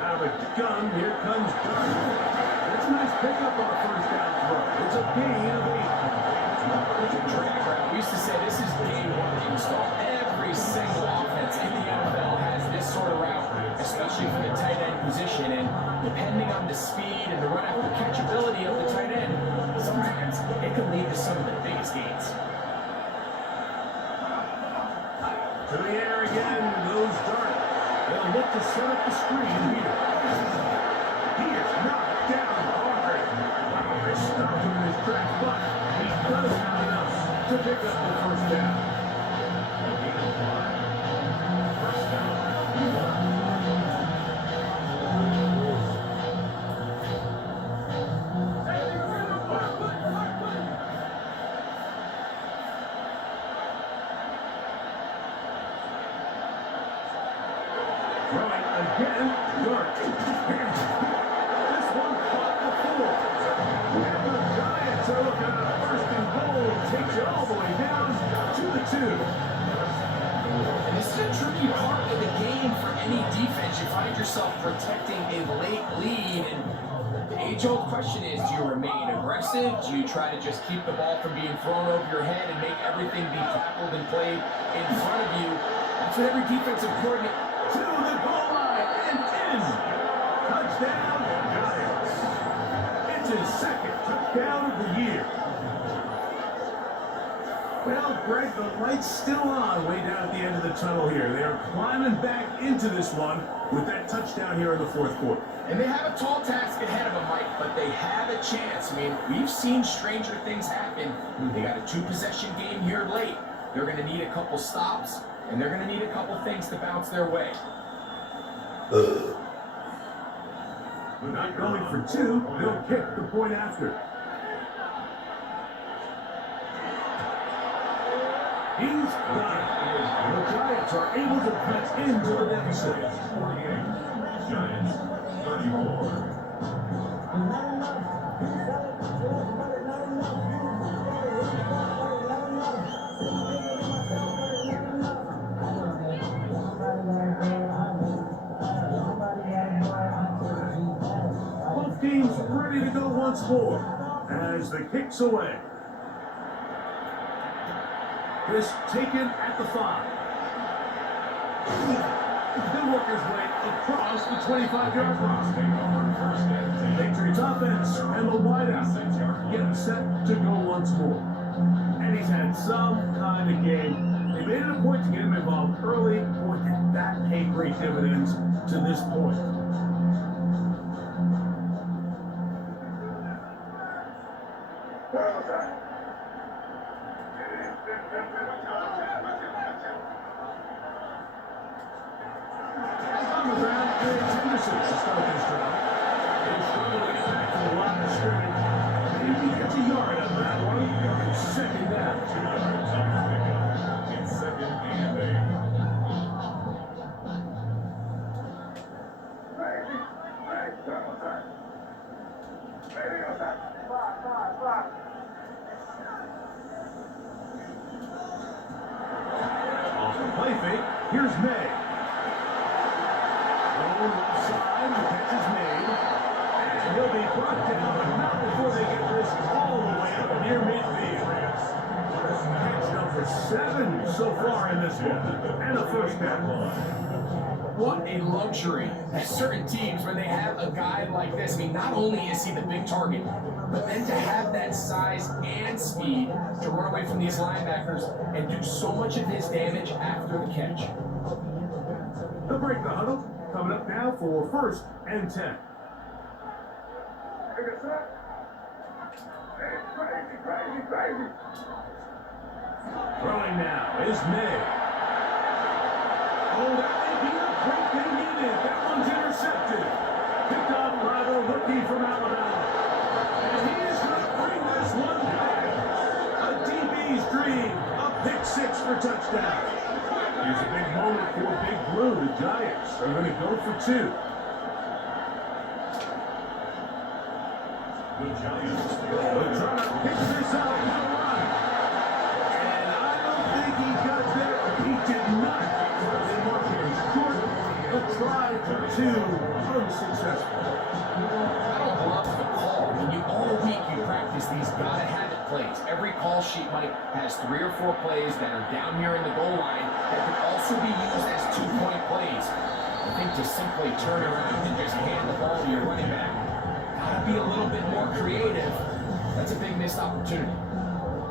Out of the gun, here comes Dart. That's a nice pickup on a 1st down throw. It's a gain of 8. It's a drag route. We used to say this is day one install. Every single offense in the NFL has this sort of route, especially for the tight end position. And depending on the speed and the run after catchability of the tight end, sometimes it can lead to some of the biggest gains. To the air again goes Dart. They'll look to set up the screen here. He is knocked down hard. They stopped him in his tracks, but he does have enough to pick up the 1st down. Throwing again, Dart. This one caught the 4. And the Giants are looking at a 1st and goal. Takes it all the way down to the 2. And this is a tricky part of the game for any defense. You find yourself protecting a late lead, and the age-old question is, do you remain aggressive? Do you try to just keep the ball from being thrown over your head and make everything be tackled and played in front of you? That's what every defensive coordinator... To the goal line and in. Touchdown, Giants. It's his 2nd touchdown of the year. Greg, the light's still on way down at the end of the tunnel here. They are climbing back into this one with that touchdown here in the fourth quarter. And they have a tall task ahead of them, Mike, but they have a chance. I mean, we've seen stranger things happen. They got a two-possession game here late. They're going to need a couple stops, and they're going to need a couple things to bounce their way. Not going for two, they'll kick the point after. He's got it. The Giants are able to cut into the deficit. 48. Giants 34. Both teams ready to go once more as the kick's away. This taken at the 5. He'll work his way across the 25-yard line. Patriots offense and the wideout getting set to go once more. And he's had some kind of game. They made it a point to get him involved early. Boy, did that pay great dividends to this point. On the ground, Alex Henderson to start this drive. They struggle to get back to the line of scrimmage. Maybe gets a yard out of that one. Second down. 2 yards on the pickup. It's second and 8. Off the play fake, here's May. Thrown left side, the catch is made. And he'll be brought down, but not before they get this all the way up near midfield. Catch number 7 so far in this one, and a first down. What a luxury. At certain teams, when they have a guy like this, I mean, not only is he the big target, but then to have that size and speed to run away from these linebackers and do so much of his damage after the catch. They'll break the huddle. Coming up now for first and 10. Throwing now is May. Oh, that may be the break they needed. That one's intercepted. Picked off by the rookie from Alabama. And he is going to bring this one back. A DB's dream. A pick 6 for touchdown. Here's a big moment for Big Blue. The Giants are going to go for 2. The Giants. They're trying to pick this out on the line. And I don't think he got there. He did not. They mark him short. The try for 2 unsuccessful. I don't love the call. When you all week you practice these gotta have it plays. Every call sheet, Mike, has 3 or 4 plays that are down here in the goal line that can also be used as 2-point plays. I think to simply turn around and just hand the ball to your running back, gotta be a little bit more creative. That's a big missed opportunity.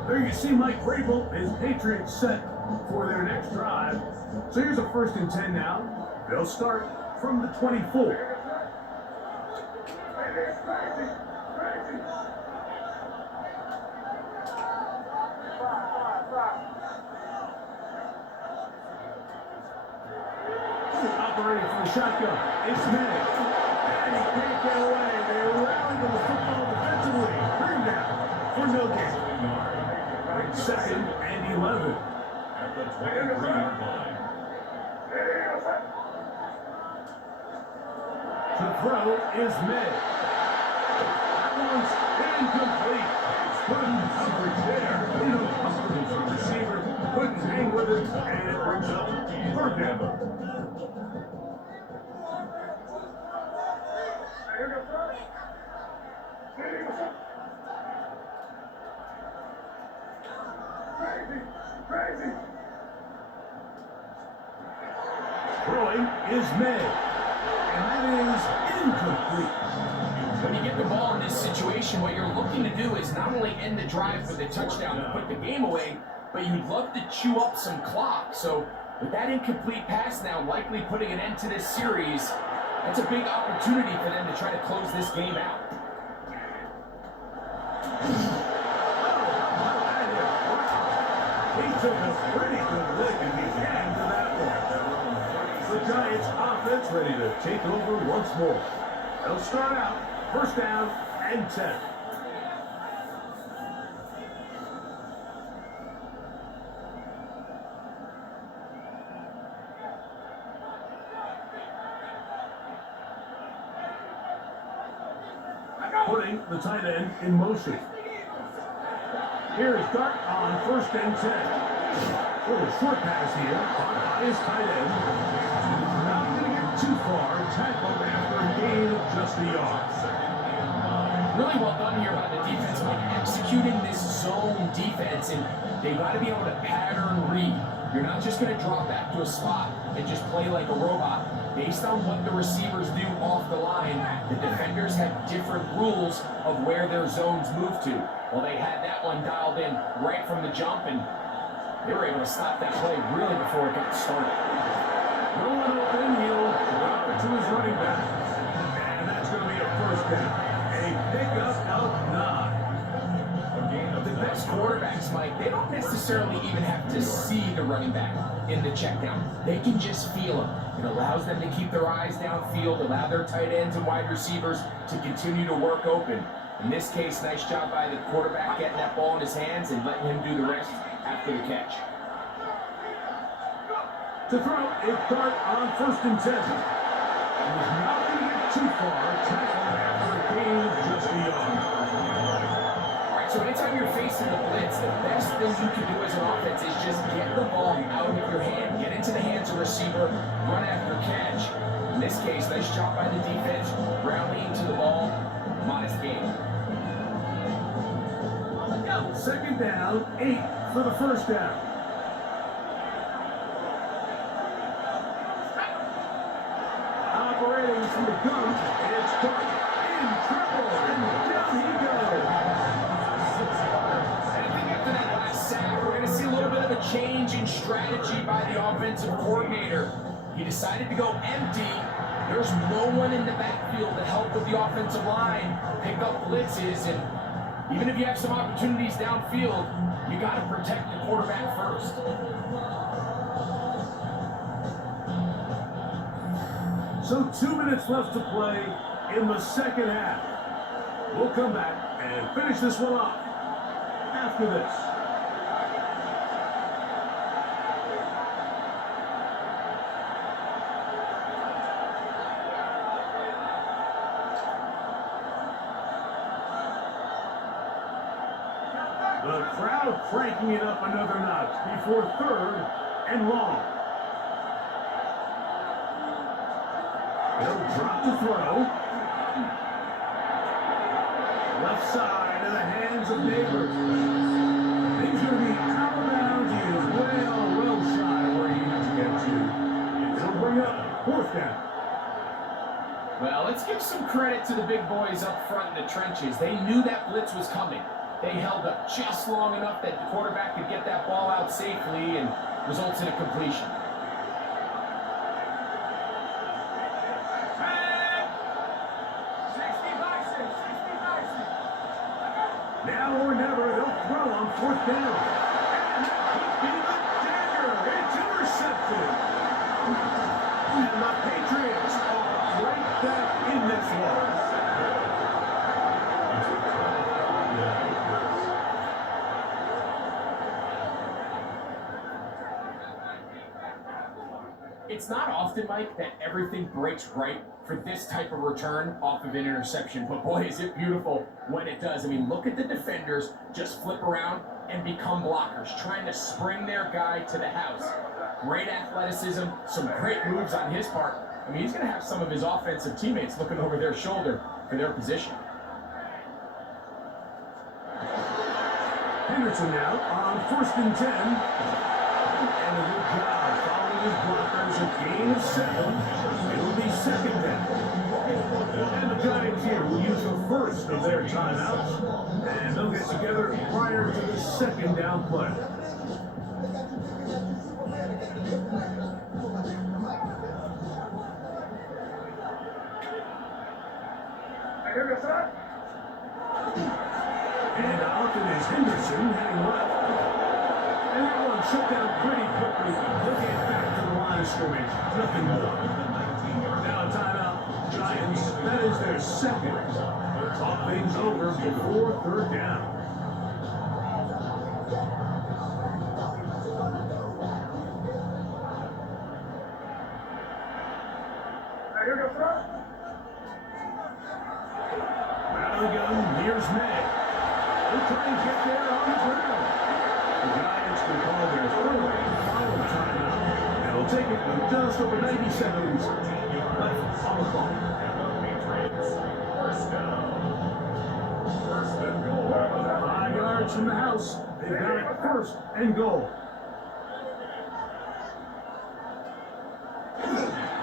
There you see Mike Vrabel, his Patriots set for their next drive. So here's a first and 10 now. They'll start from the 24. Operating from the shotgun, it's May. And he can't get away. They rally to the football defensively. Bring down for no gain. Second and 11. At the 23-yard line. To throw is May. That one's incomplete. Couldn't coverage there. The receiver couldn't hang with it, and it brings up third down. Throwing is May. And that is incomplete. When you get the ball in this situation, what you're looking to do is not only end the drive with a touchdown to put the game away, but you'd love to chew up some clock. So with that incomplete pass now likely putting an end to this series, that's a big opportunity for them to try to close this game out. He took a pretty good lick in the end of that one. The Giants offense ready to take over once more. They'll start out first down and 10. Putting the tight end in motion. Here's Dart on first and 10. Little short pass here on his tight end. Not going to get too far. Tackled after a gain of just a yard. Really well done here by the defense, like executing this zone defense, and they got to be able to pattern read. You're not just going to drop back to a spot and just play like a robot. Based on what the receivers do off the line, the defenders have different rules of where their zones move to. Well, they had that one dialed in right from the jump, and they were able to stop that play really before it got started. No one open, he'll drop it to his running back. And that's going to be a first down. A pickup of 9. The best quarterbacks, Mike, they don't necessarily even have to see the running back in the check down. They can just feel him. It allows them to keep their eyes downfield, allow their tight ends and wide receivers to continue to work open. In this case, nice job by the quarterback getting that ball in his hands and letting him do the rest after the catch. To throw, it's Dart on first and 10. He was not going to get too far. Tackled after a gain of just a yard. So anytime you're facing the blitz, the best thing you can do as an offense is just get the ball out of your hand, get into the hands of the receiver, run after catch. In this case, nice job by the defense, rallying to the ball, modest gain. Second down, 8 for the first down. Operating from the gun, it's Dart in trouble, and down he goes. After that last sack, we're going to see a little bit of a change in strategy by the offensive coordinator. He decided to go empty. There's no one in the backfield to help with the offensive line pick up blitzes, and even if you have some opportunities downfield, you got to protect the quarterback first. So 2 minutes left to play in the second half. We'll come back and finish this one off after this. The crowd cranking it up another notch before third and long. He'll drop to throw. Left side in the hands of Neighbors. He's going to be out of bounds. He is well shy of where he needs to get to. It'll bring up fourth down. Well, let's give some credit to the big boys up front in the trenches. They knew that blitz was coming. They held up just long enough that the quarterback could get that ball out safely and results in a completion. Now or never, they'll throw on fourth down. And that could be the dagger. It's intercepted. And the Patriots are right back in this one. It's not often, Mike, that everything breaks right for this type of return off of an interception, but boy, is it beautiful when it does. I mean, look at the defenders just flip around and become blockers, trying to spring their guy to the house. Great athleticism, some great moves on his part. I mean, he's going to have some of his offensive teammates looking over their shoulder for their position. Henderson now on first and 10. And a good job following his blockers. A gain of 7. It'll be second down. And the Giants here will use the first of their timeouts. And they'll get together prior to the second down play. And out it is Henderson heading left. And that one shut down pretty quickly. He'll get back to the line of scrimmage. Nothing more. Now a timeout. Giants, that is their second. Talk things over before third down. Gun, here's May. They'll try and get there on the ground. The Giants can call their third and final timeout. And they'll take it with just over 90 seconds left on the clock. First down. First and goal. 5 yards from the house. They've got it first and goal.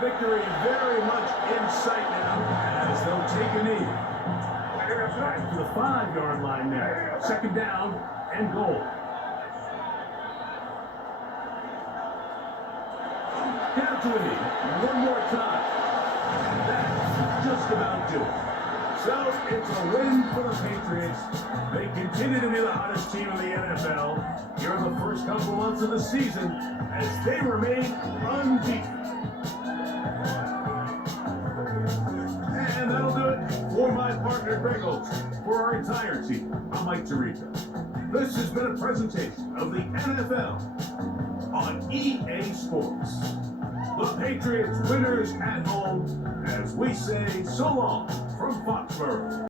Victory very much in sight now as they'll take a knee. Back to the 5-yard line there. Second down and goal. Down to a knee. One more time. And that's just about do it. So it's a win for the Patriots. They continue to be the hottest team in the NFL here in the first couple months of the season as they remain unbeaten. And that'll do it for my partner Greg Oaks. For our entire team, I'm Mike Tirico. This has been a presentation of the NFL on EA Sports. The Patriots winners at home as we say so long from Foxborough.